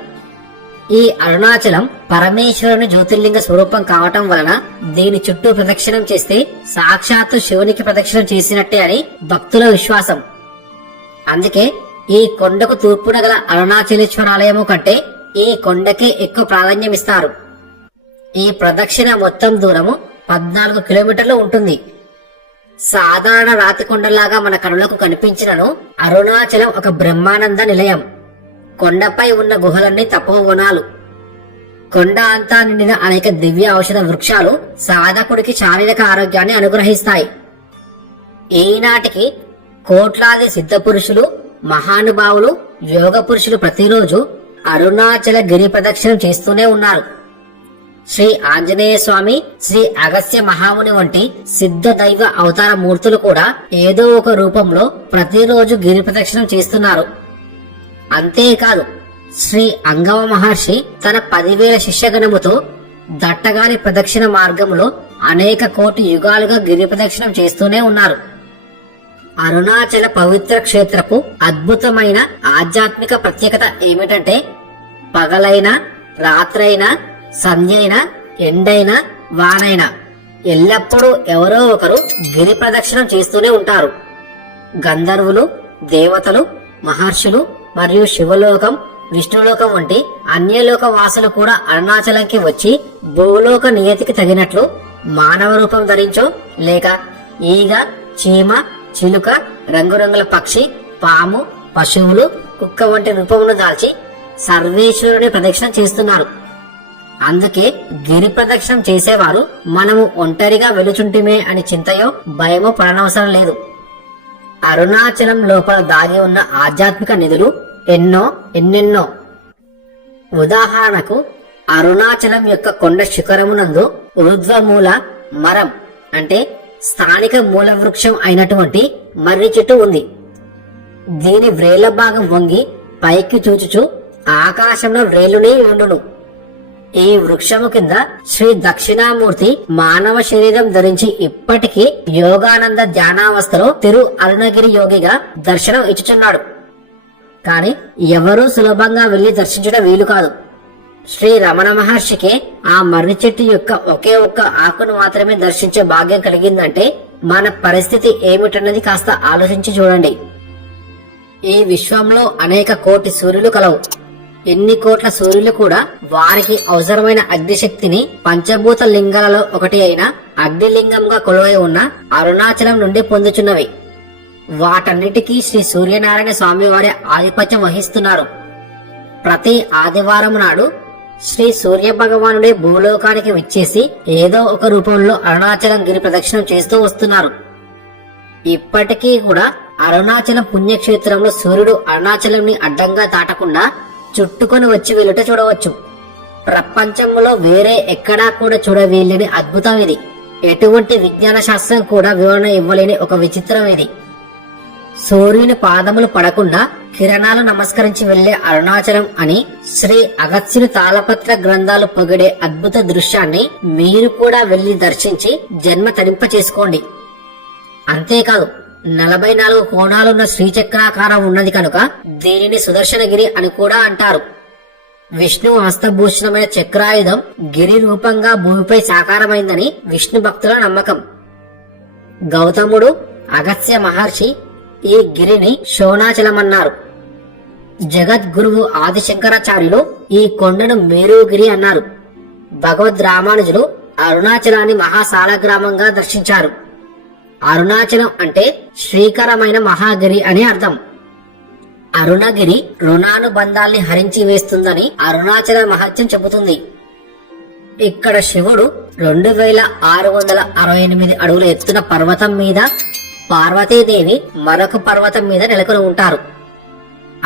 ఈ అరుణాచలం పరమేశ్వరుని జ్యోతిర్లింగ స్వరూపం కావటం వలన దీని చుట్టూ ప్రదక్షిణం చేస్తే సాక్షాత్తు శివునికి ప్రదక్షిణం చేసినట్టే అని భక్తుల విశ్వాసం. అందుకే ఈ కొండకు తూర్పున గల అరుణాచలేశ్వరాలయము కంటే ఈ కొండకే ఎక్కువ ప్రాధాన్యమిస్తారు. ఈ ప్రదక్షిణ మొత్తం దూరము 14 కిలోమీటర్లు ఉంటుంది. సాధారణ రాతి కొండలాగా మన కనులకు కనిపించినను అరుణాచలం ఒక బ్రహ్మానంద నిలయం. కొండపై ఉన్న గుహలన్నీ తపోవనాలు. కొండ అంతా నిండిన అనేక దివ్య ఔషధ వృక్షాలు సాధకుడికి శారీరక ఆరోగ్యాన్ని అనుగ్రహిస్తాయి. ఈనాటికి కోట్లాది సిద్ధ పురుషులు, మహానుభావులు, యోగ పురుషులు ప్రతిరోజు అరుణాచల గిరి ప్రదక్షిణం చేస్తూనే ఉన్నారు. శ్రీ ఆంజనేయ స్వామి, శ్రీ అగస్త్య మహాముని వంటి సిద్ధ దైవ అవతార మూర్తులు కూడా ఏదో ఒక రూపంలో ప్రతిరోజు గిరి ప్రదక్షిణం చేస్తున్నారు. అంతేకాదు, శ్రీ అంగవ మహర్షి తన 10,000 శిష్యగణముతో దట్టగారి ప్రదక్షిణ మార్గంలో అనేక కోటి యుగాలుగా గిరి ప్రదక్షిణం చేస్తూనే ఉన్నారు. అరుణాచల పవిత్ర క్షేత్రపు అద్భుతమైన ఆధ్యాత్మిక ప్రత్యేకత ఏమిటంటే, పగలైనా రాత్రైనా సంధ్యైనా ఎండైనా వానైనా ఎల్లప్పుడూ ఎవరో ఒకరు గిరి ప్రదక్షిణం చేస్తూనే ఉంటారు. గంధర్వులు, దేవతలు, మహర్షులు మరియు శివలోకం విష్ణులోకం వంటి అన్యలోక వాసులు కూడా అరుణాచలంకి వచ్చి భూలోక నియతికి తగినట్లు మానవ రూపం ధరించో లేక ఈగ, చీమ, చిలుక, రంగురంగుల పక్షి, పాము, పశువులు, కుక్క వంటి రూపమును దాల్చి సర్వేశ్వరుని ప్రదక్షిణ చేస్తున్నారు. అందుకే గిరి ప్రదక్షిణం చేసేవారు మనము ఒంటరిగా వెలుచుంటిమే అని చింతయో భయమో పడనవసరం లేదు. అరుణాచలం లోపల దాగి ఉన్న ఆధ్యాత్మిక నిధులు ఎన్నెన్నో. ఉదాహరణకు అరుణాచలం యొక్క కొండ శిఖరమునందు ఊర్ధ్వమూల మరం అంటే స్థానిక మూల వృక్షం అయినటువంటి మర్రి చెట్టు ఉంది. దీని వ్రేళ్ల భాగం వంగి పైకి చూచుచు ఆకాశంలో వ్రేలునే ఉండును. ఈ వృక్షము కింద శ్రీ దక్షిణామూర్తి మానవ శరీరం ధరించి ఇప్పటికీ యోగానంద ధ్యానావస్థలో తిరు అరుణగిరి యోగిగా దర్శనం ఇచ్చుచున్నాడు. కాని ఎవరూ సులభంగా వెళ్లి దర్శించడం వీలు కాదు. శ్రీ రమణ మహర్షికే ఆ మర్రి చెట్టు యొక్క ఒకే ఒక్క ఆకును మాత్రమే దర్శించే భాగ్యం కలిగిందంటే మన పరిస్థితి ఏమిటన్నది కాస్త ఆలోచించి చూడండి. ఈ విశ్వంలో అనేక కోటి సూర్యులు కలవు. ఎన్ని కోట్ల సూర్యులు కూడా వారికి అవసరమైన అగ్నిశక్తిని పంచభూత లింగాలలో ఒకటి అయిన అగ్నిలింగంగా కొలువై ఉన్న అరుణాచలం నుండి పొందుచున్నవి. వాటన్నిటికీ శ్రీ సూర్యనారాయణ స్వామి వారి ఆధిపత్యం వహిస్తున్నారు. ప్రతి ఆదివారం నాడు శ్రీ సూర్య భగవానుడే భూలోకానికి విచ్చేసి ఏదో ఒక రూపంలో అరుణాచలం గిరి ప్రదక్షిణం చేస్తూ వస్తున్నారు. ఇప్పటికీ కూడా అరుణాచలం పుణ్యక్షేత్రంలో సూర్యుడు అరుణాచలంని అడ్డంగా దాటకుండా చుట్టుకొని వచ్చి వెలుట చూడవచ్చు. ప్రపంచంలో వేరే ఎక్కడా కూడా చూడవీలేని అద్భుతం ఇది. ఎటువంటి విజ్ఞాన శాస్త్రం కూడా వివరణ ఇవ్వలేని ఒక విచిత్రం ఇది. సూర్యుని పాదములు పడకుండా కిరణాలు నమస్కరించి వెళ్లే అరుణాచలం అని శ్రీ అగస్త్యుని తాళపత్ర గ్రంథాలు పొగిడే అద్భుత దృశ్యాన్ని మీరు కూడా వెళ్లి దర్శించి జన్మ తరింప చేసుకోండి. అంతేకాదు 44 కోణాలున్న శ్రీచక్రాకారం ఉన్నది కనుక దీనిని సుదర్శనగిరి అని కూడా అంటారు. విష్ణు హస్తభూషణమైన చక్రాయుధం గిరి రూపంగా భూమిపై సాకారమైందని విష్ణు భక్తుల నమ్మకం. గౌతముడు, అగస్త్య మహర్షి ఈ గిరిని శోణాచలమన్నారు. జగద్గురువు ఆదిశంకరాచార్యులు ఈ కొండను మేరుగిరి అన్నారు. భగవద్ రామానుజులు అరుణాచలాన్ని మహాసాలగ్రామంగా దర్శించారు. అరుణాచలం అంటే శ్రీకరమైన మహాగిరి అని అర్థం. అరుణగిరి రుణానుబంధాల్ని హరించి వేస్తుందని అరుణాచల మహత్యం చెబుతుంది. ఇక్కడ శివుడు 2668 అడుగుల ఎత్తున పర్వతం మీద, పార్వతీదేవి మరొక పర్వతం మీద నెలకొని ఉంటారు.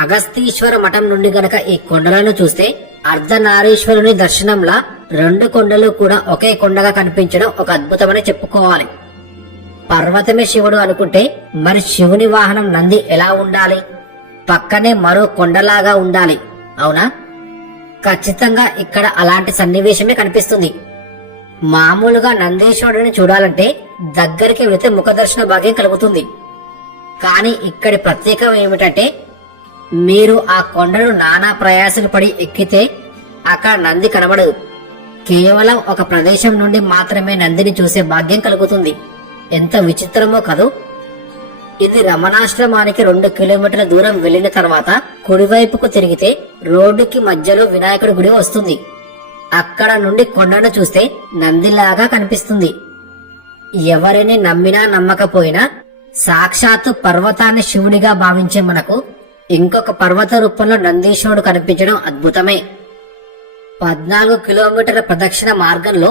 అగస్తీశ్వర మఠం నుండి గనక ఈ కొండలను చూస్తే అర్ధనారీశ్వరుని దర్శనంలా 2 కొండలు కూడా ఒకే కొండగా కనిపించడం ఒక అద్భుతమని చెప్పుకోవాలి. పర్వతమే శివుడు అనుకుంటే మరి శివుని వాహనం నంది ఎలా ఉండాలి? పక్కనే మరో కొండలాగా ఉండాలి, అవునా? ఖచ్చితంగా ఇక్కడ అలాంటి సన్నివేశమే కనిపిస్తుంది. మామూలుగా నందీశ్వరుడిని చూడాలంటే దగ్గరికి వెళితే ముఖదర్శన భాగ్యం కలుగుతుంది. కానీ ఇక్కడి ప్రత్యేకం ఏమిటంటే మీరు ఆ కొండను నానా ప్రయాసలు పడి ఎక్కితే అక్కడ నంది కనబడదు. కేవలం ఒక ప్రదేశం నుండి మాత్రమే నందిని చూసే భాగ్యం కలుగుతుంది. ఎంత విచిత్రమో కదూ. ఇది రమణాశ్రమానికి 2 కిలోమీటర్ల దూరం వెళ్లిన తర్వాత కుడివైపుకు తిరిగితే రోడ్డుకి మధ్యలో వినాయకుడి గుడి వస్తుంది. అక్కడ నుండి కొండను చూస్తే నందిలాగా కనిపిస్తుంది. ఎవరిని నమ్మినా నమ్మకపోయినా సాక్షాత్తు పర్వతాన్ని శివునిగా భావించే మనకు ఇంకొక పర్వత రూపంలో నందీశ్వరుడు కనిపించడం అద్భుతమే. 14 కిలోమీటర్ల ప్రదక్షిణ మార్గంలో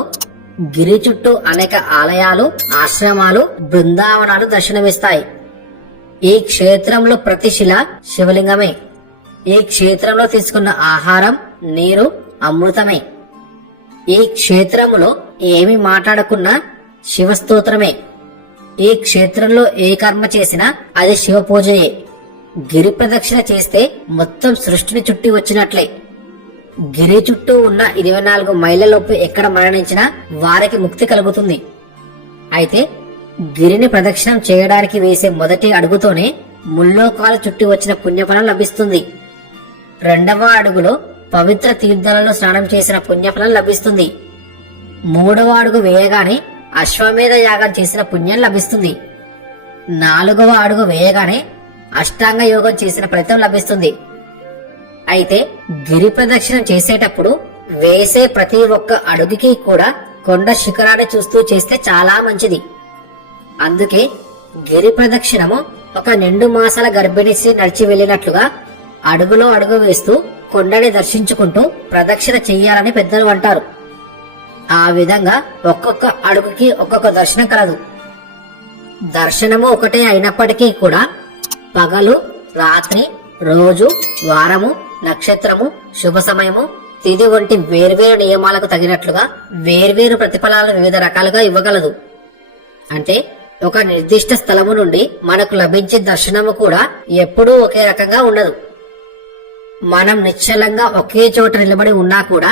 గిరి చుట్టూ అనేక ఆలయాలు, ఆశ్రమాలు, బృందావనాలు దర్శనమిస్తాయి. ఈ క్షేత్రంలో ప్రతి శిల శివలింగమే. ఈ క్షేత్రంలో తీసుకున్న ఆహారం, నీరు అమృతమే. ఈ క్షేత్రములో ఏమి మాట్లాడుకున్నా శివస్తోత్రమే. ఈ క్షేత్రంలో ఏ కర్మ చేసినా అది శివ పూజయే. గిరి ప్రదక్షిణ చేస్తే మొత్తం సృష్టిని చుట్టి వచ్చినట్లే. గిరి చుట్టూ ఉన్న 24 మైళ్ళలోపు ఎక్కడ మరణించినా వారికి ముక్తి కలుగుతుంది. అయితే గిరిని ప్రదక్షిణం చేయడానికి వేసే మొదటి అడుగుతోనే ముల్లోకాలు చుట్టి వచ్చిన పుణ్యఫలం లభిస్తుంది. 2వ అడుగులో పవిత్ర తీర్థాలలో స్నానం చేసిన పుణ్యఫలం లభిస్తుంది. 3వ అడుగు వేయగానే అశ్వమేధ యాగం చేసిన పుణ్యం లభిస్తుంది. 4వ అడుగు వేయగానే అష్టాంగ యోగం చేసిన ఫలితం లభిస్తుంది. అయితే గిరి ప్రదక్షిణ చేసేటప్పుడు వేసే ప్రతి ఒక్క అడుగుకి కూడా కొండ శిఖరాన్ని చూస్తూ చేస్తే చాలా మంచిది. అందుకే గిరి ప్రదక్షిణము ఒక నిండు మాసాల గర్భిణీ స్త్రీ నడిచి వెళ్ళినట్లుగా అడుగులో అడుగు వేస్తూ కొండని దర్శించుకుంటూ ప్రదక్షిణ చెయ్యాలని పెద్దలు అంటారు. ఆ విధంగా ఒక్కొక్క అడుగుకి ఒక్కొక్క దర్శనం కలదు. దర్శనము ఒకటే అయినప్పటికీ కూడా పగలు, రాత్రి, రోజు, వారము, నక్షత్రము, శుభ సమయము, తిథి వంటి వేర్వేరు నియమాలకు తగినట్లుగా వేర్వేరు ప్రతిఫలాలను వివిధ రకాలుగా ఇవ్వగలదు. అంటే ఒక నిర్దిష్ట స్థలము నుండి మనకు లభించే దర్శనము కూడా ఎప్పుడూ ఒకే రకంగా ఉండదు. మనం నిశ్చలంగా ఒకే చోట నిలబడి ఉన్నా కూడా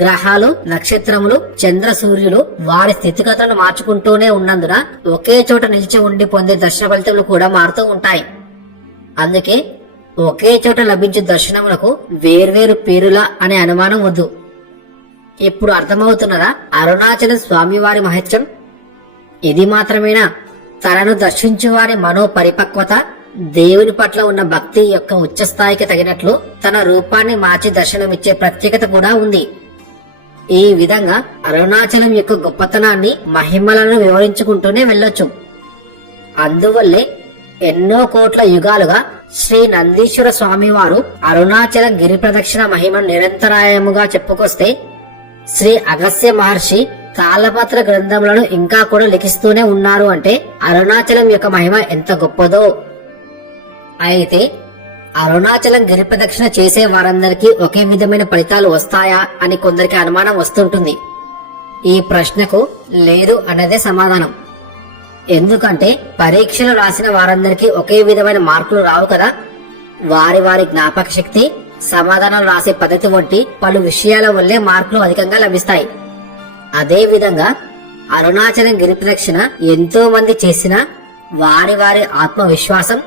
గ్రహాలు, నక్షత్రములు, చంద్ర సూర్యులు వారి స్థితిగతులను మార్చుకుంటూనే ఉన్నందున ఒకే చోట నిలిచి ఉండి పొందే దర్శన ఫలితములు కూడా మారుతూ ఉంటాయి. అందుకే ఒకే చోట లభించే దర్శనములకు వేర్వేరు పేరులా అనే అనుమానం వద్దు. ఇప్పుడు అర్థమవుతున్నదా అరుణాచల స్వామివారి మహత్యం? ఇది మాత్రమేనా? తనను దర్శించువారి మనో పరిపక్వత, దేవుని పట్ల ఉన్న భక్తి యొక్క ఉచ్చస్థాయికి తగినట్లు తన రూపాన్ని మార్చి దర్శనమిచ్చే ప్రత్యేకత కూడా ఉంది. ఈ విధంగా అరుణాచలం యొక్క గొప్పతనాన్ని, మహిమలను వివరించుకుంటూనే వెళ్ళొచ్చు. అందువల్లే ఎన్నో కోట్ల యుగాలుగా శ్రీ నందీశ్వర స్వామివారు అరుణాచలం గిరి ప్రదక్షిణ మహిమను నిరంతరాయముగా చెప్పుకొస్తే శ్రీ అగస్త్య మహర్షి తాళపత్ర గ్రంథములను ఇంకా కూడా లిఖిస్తూనే ఉన్నారు. అంటే అరుణాచలం యొక్క మహిమ ఎంత గొప్పదో. అయితే అరుణాచలం గిరి ప్రదక్షిణ చేసే వారందరికీ ఒకే విధమైన ఫలితాలు వస్తాయా అని కొందరికి అనుమానం వస్తుంటుంది. ఈ ప్రశ్నకు లేదు అన్నదే సమాధానం. ఎందుకంటే పరీక్షలు రాసిన వారందరికీ ఒకే విధమైన మార్కులు రావు కదా. వారి వారి జ్ఞాపక శక్తి, సమాధానాలు రాసే పద్ధతి వంటి పలు విషయాల వల్లే మార్కులు అధికంగా లభిస్తాయి. అదే విధంగా అరుణాచలం గిరి ప్రదక్షిణ ఎంతో మంది చేసినా వారి వారి ఆత్మవిశ్వాసం,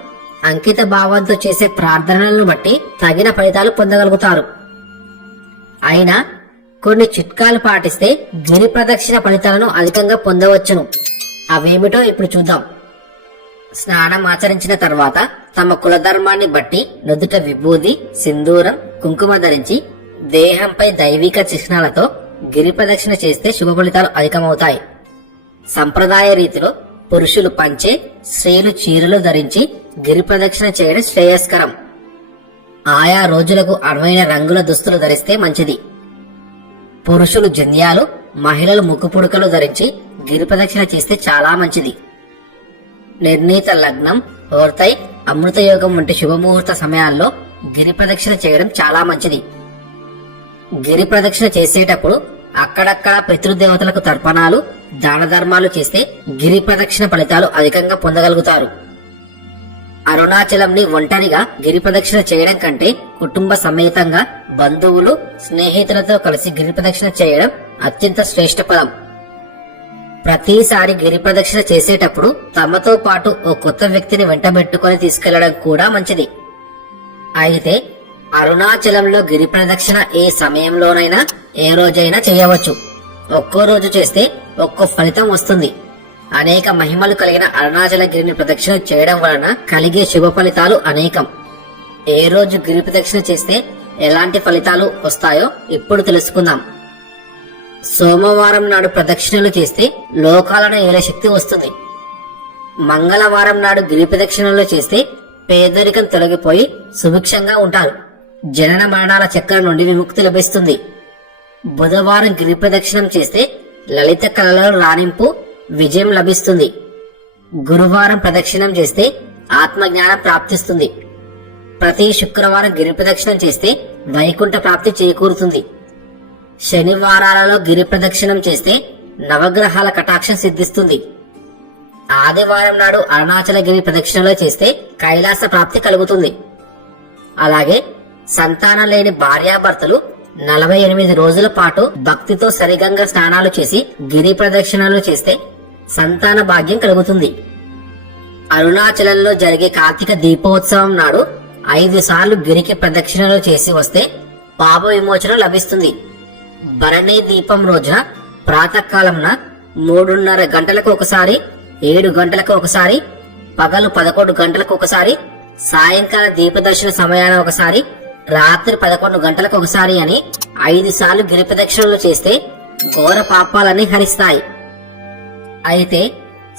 అంకిత భావంతో చేసే ప్రార్థనలను బట్టి తగిన ఫలితాలు పొందగలుగుతారు. అయినా కొన్ని చిట్కాలు పాటిస్తే గిరి ప్రదక్షిణ ఫలితాలను అధికంగా పొందవచ్చును. అవేమిటో ఇప్పుడు చూద్దాం. స్నానం ఆచరించిన తర్వాత తమ కులధర్మాన్ని బట్టి నుదుట విభూది, సింధూరం, కుంకుమ ధరించి దేహంపై దైవిక చిహ్నాలతో గిరి ప్రదక్షిణ చేస్తే శుభ ఫలితాలు అధికమవుతాయి. సంప్రదాయ రీతిలో పురుషులు పంచె, స్త్రీలు చీరలు ధరించి గిరి ప్రదక్షిణ చేయడం శ్రేయస్కరం. ఆయా రోజులకు అనువైన రంగుల దుస్తులు ధరిస్తే మంచిది. పురుషులు జంధ్యాలు, మహిళలు ముక్కు పుడకలు ధరించి గిరి ప్రదక్షిణ చేస్తే చాలా మంచిది. నిర్ణీత లగ్నం, ఓర్తై, అమృత యోగం వంటి శుభముహూర్త సమయాల్లో గిరి ప్రదక్షిణ చేయడం చాలా మంచిది. గిరి ప్రదక్షిణ చేసేటప్పుడు అక్కడక్కడ పితృదేవతలకు తర్పణాలు, దాన ధర్మాలు చేస్తే గిరి ప్రదక్షిణ ఫలితాలు అధికంగా పొందగలుగుతారు. అరుణాచలంని ఒంటరిగా గిరి ప్రదక్షిణ చేయడం కంటే కుటుంబ సమేతంగా బంధువులు, స్నేహితులతో కలిసి గిరి ప్రదక్షిణ చేయడం అత్యంత శ్రేష్టపదం. ప్రతిసారి గిరి ప్రదక్షిణ చేసేటప్పుడు తమతో పాటు ఓ కొత్త వ్యక్తిని వెంటబెట్టుకుని తీసుకెళ్లడం కూడా మంచిది. అయితే అరుణాచలంలో గిరి ప్రదక్షిణ ఏ సమయంలోనైనా, ఏ రోజైనా చేయవచ్చు. ఒక్కో రోజు చేస్తే ఒక్కో ఫలితం వస్తుంది. అనేక మహిమలు కలిగిన అరుణాచల గిరిని ప్రదక్షిణ చేయడం వలన కలిగే శుభ ఫలితాలు అనేకం. ఏ రోజు గిరి ప్రదక్షిణ చేస్తే ఎలాంటి ఫలితాలు వస్తాయో ఇప్పుడు తెలుసుకుందాం. సోమవారం నాడు ప్రదక్షిణలు చేస్తే లోకాలను ఏలే శక్తి వస్తుంది. మంగళవారం నాడు గిరి ప్రదక్షిణలు చేస్తే పేదరికం తొలగిపోయి సుభిక్షంగా ఉంటారు. జనన మరణాల చక్రం నుండి విముక్తి లభిస్తుంది. బుధవారం గిరి ప్రదక్షిణం చేస్తే లలిత కళలలో రాణింపు, విజయం లభిస్తుంది. గురువారం ప్రదక్షిణం చేస్తే ఆత్మజ్ఞానం ప్రాప్తిస్తుంది. ప్రతి శుక్రవారం గిరి ప్రదక్షిణం చేస్తే వైకుంఠ ప్రాప్తి చేకూరుతుంది. శనివారాలలో గిరి ప్రదక్షిణం చేస్తే నవగ్రహాల కటాక్షం సిద్ధిస్తుంది. ఆదివారం నాడు అరుణాచల గిరి ప్రదక్షిణలో చేస్తే కైలాస ప్రాప్తి కలుగుతుంది. అలాగే సంతానం లేని భార్యాభర్తలు 48 రోజుల పాటు భక్తితో సరిగంగా స్నానాలు చేసి గిరి ప్రదక్షిణలు చేస్తే సంతాన భాగ్యం కలుగుతుంది. అరుణాచలంలో జరిగే కార్తీక దీపోత్సవం నాడు 5 సార్లు గిరికి ప్రదక్షిణలు చేసి వస్తే పాప విమోచన లభిస్తుంది. భరణీ దీపం రోజున ప్రాతకాలంన 3:30 గంటలకు ఒకసారి, 7 గంటలకు ఒకసారి, పగలు 11 గంటలకు ఒకసారి, సాయంకాల దీపదర్శన సమయాన ఒకసారి రాత్రి 11 గంటలకు ఒకసారి అని 5 సార్లు గిరి ప్రదక్షిణలు చేస్తే ఘోర పాపాలన్నీ హరిస్తాయి. అయితే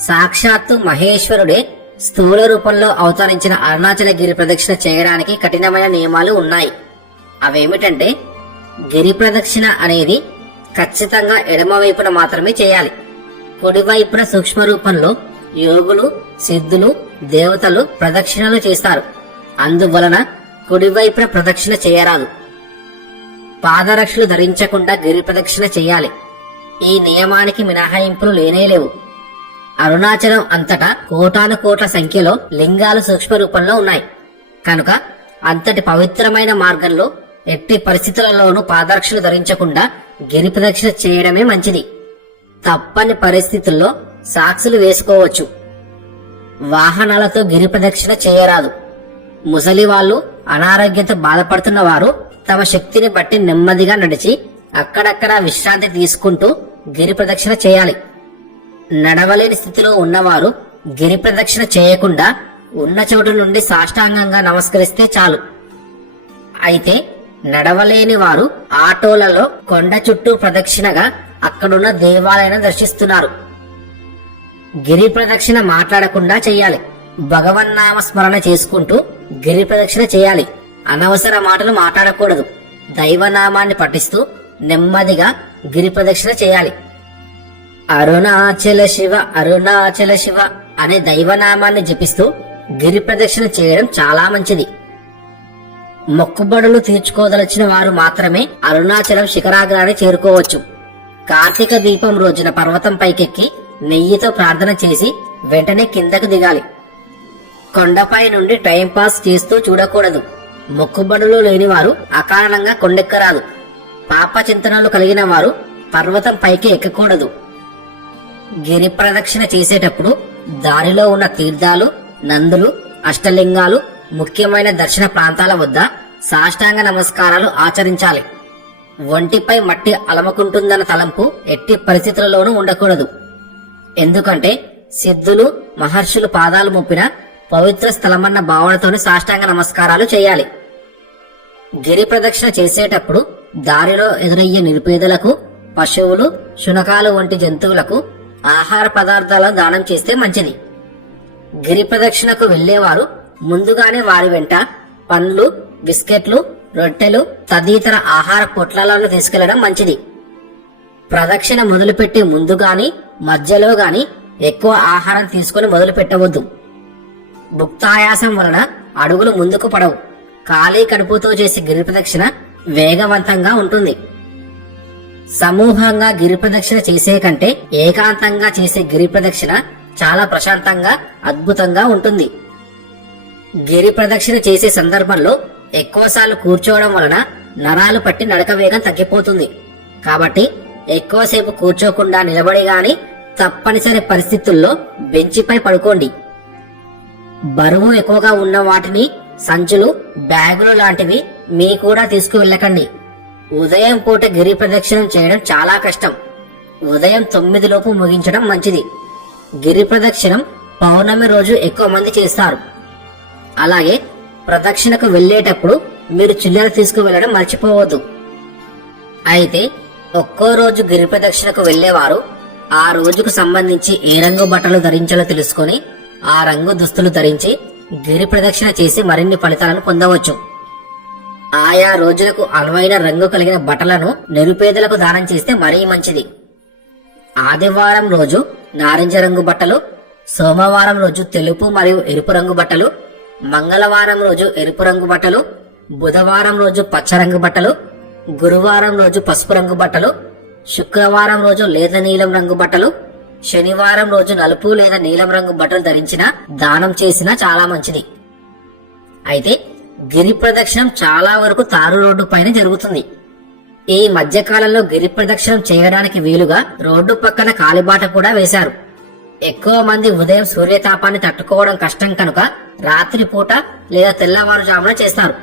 సాక్షాత్తు మహేశ్వరుడే స్థూల రూపంలో అవతరించిన అరుణాచల గిరి ప్రదక్షిణ చేయడానికి కఠినమైన నియమాలు ఉన్నాయి. అవేమిటంటే, గిరి ప్రదక్షిణ అనేది ఖచ్చితంగా ఎడమ వైపున మాత్రమే చేయాలి. కుడివైపున సూక్ష్మ రూపంలో యోగులు, సిద్ధులు, దేవతలు ప్రదక్షిణలు చేస్తారు. అందువలన కుడివైపున ప్రదక్షిణ చేయరాదు. పాదరక్షలు ధరించకుండా గిరి ప్రదక్షిణ చేయాలి. ఈ నియమానికి మినహాయింపులు లేనేలేవు. అరుణాచలం అంతటా కోటాను కోట్ల సంఖ్యలో లింగాలు సూక్ష్మ రూపంలో ఉన్నాయి కనుక అంతటి పవిత్రమైన మార్గంలో ఎట్టి పరిస్థితులలోనూ పాదరక్షలు ధరించకుండా గిరి ప్రదక్షిణ చేయడమే మంచిది. తప్పని పరిస్థితుల్లో సాక్సులు వేసుకోవచ్చు. వాహనాలతో గిరి ప్రదక్షిణ చేయరాదు. ముసలి వాళ్ళు, అనారోగ్యంతో బాధపడుతున్న వారు తమ శక్తిని బట్టి నెమ్మదిగా నడిచి అక్కడక్కడ విశ్రాంతి తీసుకుంటూ గిరి ప్రదక్షిణ చేయాలి. నడవలేని స్థితిలో ఉన్నవారు గిరి ప్రదక్షిణ చేయకుండా ఉన్న చోటు నుండి సాష్టాంగంగా నమస్కరిస్తే చాలు. అయితే నడవలేని వారు ఆటోలలో కొండ చుట్టూ ప్రదక్షిణగా అక్కడున్న దేవాలయాన్ని దర్శిస్తున్నారు. గిరి ప్రదక్షిణ మాట్లాడకుండా చెయ్యాలి. భగవన్నామ స్మరణ చేసుకుంటూ గిరి ప్రదక్షిణ చేయాలి. అనవసర మాటలు మాట్లాడకూడదు. దైవనామాన్ని పఠిస్తూ నెమ్మదిగా గిరి ప్రదక్షిణ చేయాలి. అరుణాచల శివ, అరుణాచల శివ అనే దైవనామాన్ని జపిస్తూ గిరి ప్రదక్షిణ చేయడం చాలా మంచిది. మొక్కుబడులు తీర్చుకోదలిచిన వారు మాత్రమే అరుణాచలం శిఖరాగ్రాన్ని చేరుకోవచ్చు. కార్తీక దీపం రోజున పర్వతం పైకెక్కి నెయ్యితో ప్రార్థన చేసి వెంటనే కిందకు దిగాలి. కొండపై నుండి టైంపాస్ చేస్తూ చూడకూడదు. మొక్కుబడులు లేని వారు అకారణంగా కొండెక్కరాదు. పాప చింతనలు కలిగిన వారు పర్వతం పైకి ఎక్కకూడదు. గిరి ప్రదక్షిణ చేసేటప్పుడు దారిలో ఉన్న తీర్థాలు, నందులు, అష్టలింగాలు, ముఖ్యమైన దర్శన ప్రాంతాల వద్ద సాష్టాంగ నమస్కారాలు ఆచరించాలి. ఒంటిపై మట్టి అలముకుంటుందన్న తలంపు ఎట్టి పరిస్థితులలోనూ ఉండకూడదు. ఎందుకంటే సిద్ధులు, మహర్షులు పాదాలు మోపిన పవిత్ర స్థలమన్న భావనతోని సాష్టాంగ నమస్కారాలు చేయాలి. గిరి ప్రదక్షిణ చేసేటప్పుడు దారిలో ఎదురయ్యే నిరుపేదలకు, పశువులు, శునకాలు వంటి జంతువులకు ఆహార పదార్థాలను దానం చేస్తే మంచిది. గిరి ప్రదక్షిణకు వెళ్లేవారు ముందుగానే వారి వెంట పండ్లు, బిస్కెట్లు, రొట్టెలు తదితర ఆహార పొట్లాలను తీసుకెళ్లడం మంచిది. ప్రదక్షిణ మొదలుపెట్టే ముందు గాని మధ్యలో గాని ఎక్కువ ఆహారం తీసుకుని మొదలు పెట్టవద్దు. భుక్తాయాసం వలన అడుగులు ముందుకు పడవు. ఖాళీ కడుపుతో చేసే గిరి ప్రదక్షిణ వేగవంతంగా ఉంటుంది. సమూహంగా గిరి ప్రదక్షిణ చేసే కంటే ఏకాంతంగా చేసే గిరి ప్రదక్షిణ చాలా ప్రశాంతంగా, అద్భుతంగా ఉంటుంది. గిరి ప్రదక్షిణ చేసే సందర్భంలో ఎక్కువసార్లు కూర్చోవడం వలన నరాలు పట్టి నడక వేగం తగ్గిపోతుంది. కాబట్టి ఎక్కువసేపు కూర్చోకుండా నిలబడి గాని, తప్పనిసరి పరిస్థితుల్లో బెంచిపై పడుకోండి. బరువు ఎక్కువగా ఉన్న వాటిని, సంచులు, బ్యాగులు లాంటివి మీ కూడా తీసుకువెళ్ళకండి. ఉదయం పూట గిరి ప్రదక్షిణం చేయడం చాలా కష్టం. ఉదయం 9 లోపు ముగించడం మంచిది. గిరి ప్రదక్షిణం పౌర్ణమి రోజు ఎక్కువ మంది చేస్తారు. అలాగే ప్రదక్షిణకు వెళ్లేటప్పుడు మీరు చిల్లర తీసుకువెళ్లడం మర్చిపోవద్దు. అయితే ఒక్కో రోజు గిరి ప్రదక్షిణకు వెళ్లేవారు ఆ రోజుకు సంబంధించి ఏ రంగు బట్టలు ధరించాలో తెలుసుకుని ఆ రంగు దుస్తులు ధరించి గిరి ప్రదక్షిణ చేసి మరిన్ని ఫలితాలను పొందవచ్చు. ఆయా రోజులకు అనువైన రంగు కలిగిన బట్టలను నిరుపేదలకు దానం చేస్తే మరీ మంచిది. ఆదివారం రోజు నారింజ రంగు బట్టలు, సోమవారం రోజు తెలుపు మరియు ఎరుపు రంగు బట్టలు, మంగళవారం రోజు ఎరుపు రంగు బట్టలు, బుధవారం రోజు పచ్చ రంగు బట్టలు, గురువారం రోజు పసుపు రంగు బట్టలు, శుక్రవారం రోజు లేత నీలం రంగు బట్టలు, శనివారం రోజు నలుపు లేదా నీలం రంగు బట్టలు ధరించినా దానం చేసినా చాలా మంచిది. అయితే గిరి ప్రదక్షిణం చాలా వరకు తారు రోడ్డు పైన జరుగుతుంది. ఈ మధ్యకాలంలో గిరి ప్రదక్షిణం చేయడానికి వీలుగా రోడ్డు పక్కన కాలిబాట కూడా వేశారు. ఎక్కువ మంది ఉదయం సూర్యతాపాన్ని తట్టుకోవడం కష్టం కనుక రాత్రి పూట లేదా తెల్లవారుజామున చేస్తారు.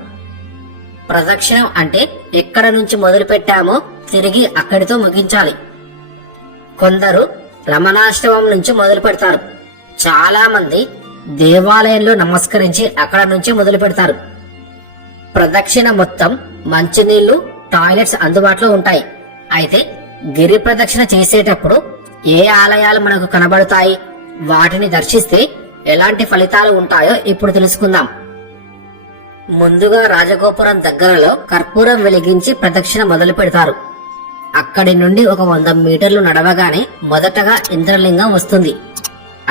ప్రదక్షిణం అంటే ఎక్కడ నుంచి మొదలు పెట్టామో తిరిగి అక్కడితో ముగించాలి. కొందరు రమణాశ్రమం నుంచి మొదలు పెడతారు. చాలా మంది దేవాలయంలో నమస్కరించి అక్కడ నుంచి మొదలు పెడతారు. ప్రదక్షిణ మొత్తం మంచినీళ్లు, టాయిలెట్స్ అందుబాటులో ఉంటాయి. అయితే గిరి ప్రదక్షిణ చేసేటప్పుడు ఏ ఆలయాలు మనకు కనబడతాయి, వాటిని దర్శిస్తే ఎలాంటి ఫలితాలు ఉంటాయో ఇప్పుడు తెలుసుకుందాం. ముందుగా రాజగోపురం దగ్గరలో కర్పూరం వెలిగించి ప్రదక్షిణ మొదలు పెడతారు. అక్కడి నుండి ఒక 100 మీటర్లు నడవగానే మొదటగా ఇంద్రలింగం వస్తుంది.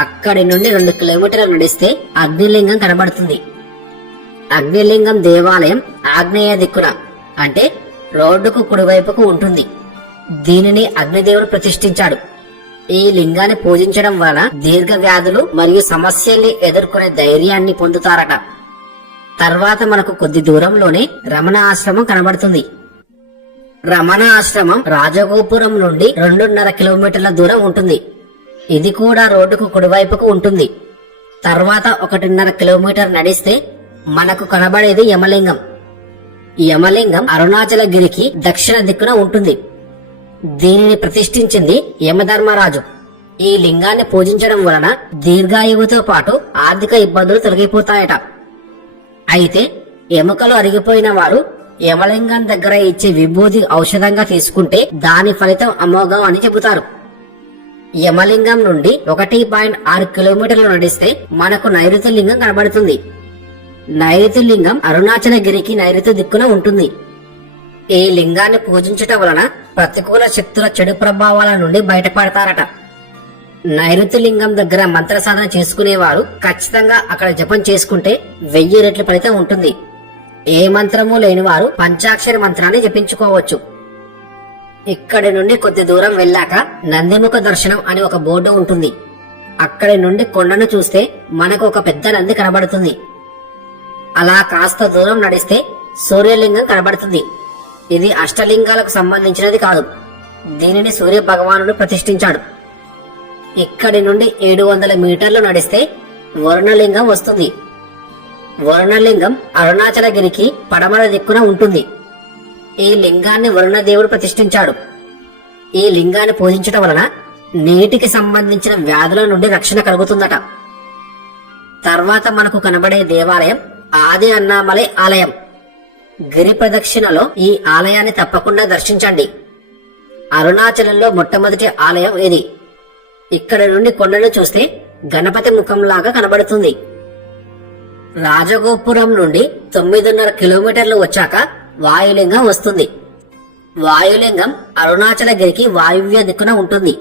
అక్కడి నుండి 2 కిలోమీటర్లు నడిస్తే అగ్నిలింగం కనబడుతుంది. అగ్నిలింగం దేవాలయం ఆగ్నేయ దిక్కున, అంటే రోడ్డుకు కుడివైపుకు ఉంటుంది. దీనిని అగ్నిదేవుడు ప్రతిష్ఠించాడు. ఈ లింగాన్ని పూజించడం వలన దీర్ఘ వ్యాధులు మరియు సమస్యల్ని ఎదుర్కొనే ధైర్యాన్ని పొందుతారట. తర్వాత మనకు కొద్ది దూరంలోనే రమణ ఆశ్రమం కనబడుతుంది. రమణ ఆశ్రమం రాజగోపురం నుండి 2.5 కిలోమీటర్ల దూరం ఉంటుంది. ఇది కూడా రోడ్డుకు కుడివైపుకు ఉంటుంది. తర్వాత 1.5 కిలోమీటర్ నడిస్తే మనకు కనబడేది యమలింగం. యమలింగం అరుణాచలగిరికి దక్షిణ దిక్కున ఉంటుంది. దీనిని ప్రతిష్ఠించింది యమధర్మరాజు. ఈ లింగాన్ని పూజించడం వలన దీర్ఘాయువుతో పాటు ఆర్థిక ఇబ్బందులు తొలగిపోతాయట. అయితే ఎముకలు అరిగిపోయిన వారు యమలింగం దగ్గర ఇచ్చే విభూతి ఔషధంగా తీసుకుంటే దాని ఫలితం అమోఘం అని చెబుతారు. యమలింగం నుండి 1.6 కిలోమీటర్లు నడిస్తే మనకు నైరుతి లింగం కనబడుతుంది. నైరుతి లింగం అరుణాచలగిరికి నైరుతి దిక్కున ఉంటుంది. ఈ లింగాన్ని పూజించటం వలన ప్రతికూల శక్తుల చెడు ప్రభావాల నుండి బయటపడతారట. నైరుతి లింగం దగ్గర మంత్ర సాధన చేసుకునేవారు ఖచ్చితంగా అక్కడ జపం చేసుకుంటే 1000 రెట్ల ఫలితం ఉంటుంది. ఏ మంత్రము లేని వారు పంచాక్షరి మంత్రాన్ని జపించుకోవచ్చు. ఇక్కడి నుండి కొద్ది దూరం వెళ్ళాక నందిముఖ దర్శనం అని ఒక బోర్డు ఉంటుంది. అక్కడి నుండి కొండను చూస్తే మనకు ఒక పెద్ద నంది కనబడుతుంది. అలా కాస్త దూరం నడిస్తే సూర్యలింగం కనబడుతుంది. ఇది అష్టలింగాలకు సంబంధించినది కాదు. దీనిని సూర్య భగవానుడు ప్రతిష్ఠించాడు. ఇక్కడి నుండి 700 మీటర్లు నడిస్తే వరుణలింగం వస్తుంది. వరుణలింగం అరుణాచలగిరికి పడమర దిక్కున ఉంటుంది. ఈ లింగాన్ని వరుణదేవుడు ప్రతిష్ఠించాడు. ఈ లింగాన్ని పూజించడం వలన నీటికి సంబంధించిన వ్యాధుల నుండి రక్షణ కలుగుతుందట. తర్వాత మనకు కనబడే దేవాలయం ఆది అన్నామలై ఆలయం. గిరి ప్రదక్షిణలో ఈ ఆలయాన్ని తప్పకుండా దర్శించండి. అరుణాచలంలో మొట్టమొదటి ఆలయం ఇది. ఇక్కడ నుండి కొండను చూస్తే గణపతి ముఖంలాగా కనబడుతుంది. రాజగోపురం నుండి 9.5 కిలోమీటర్లు వచ్చాక వాయులింగం వస్తుంది. వాయులింగం అరుణాచలగిరికి వాయువ్య దిక్కున ఉంటుంది.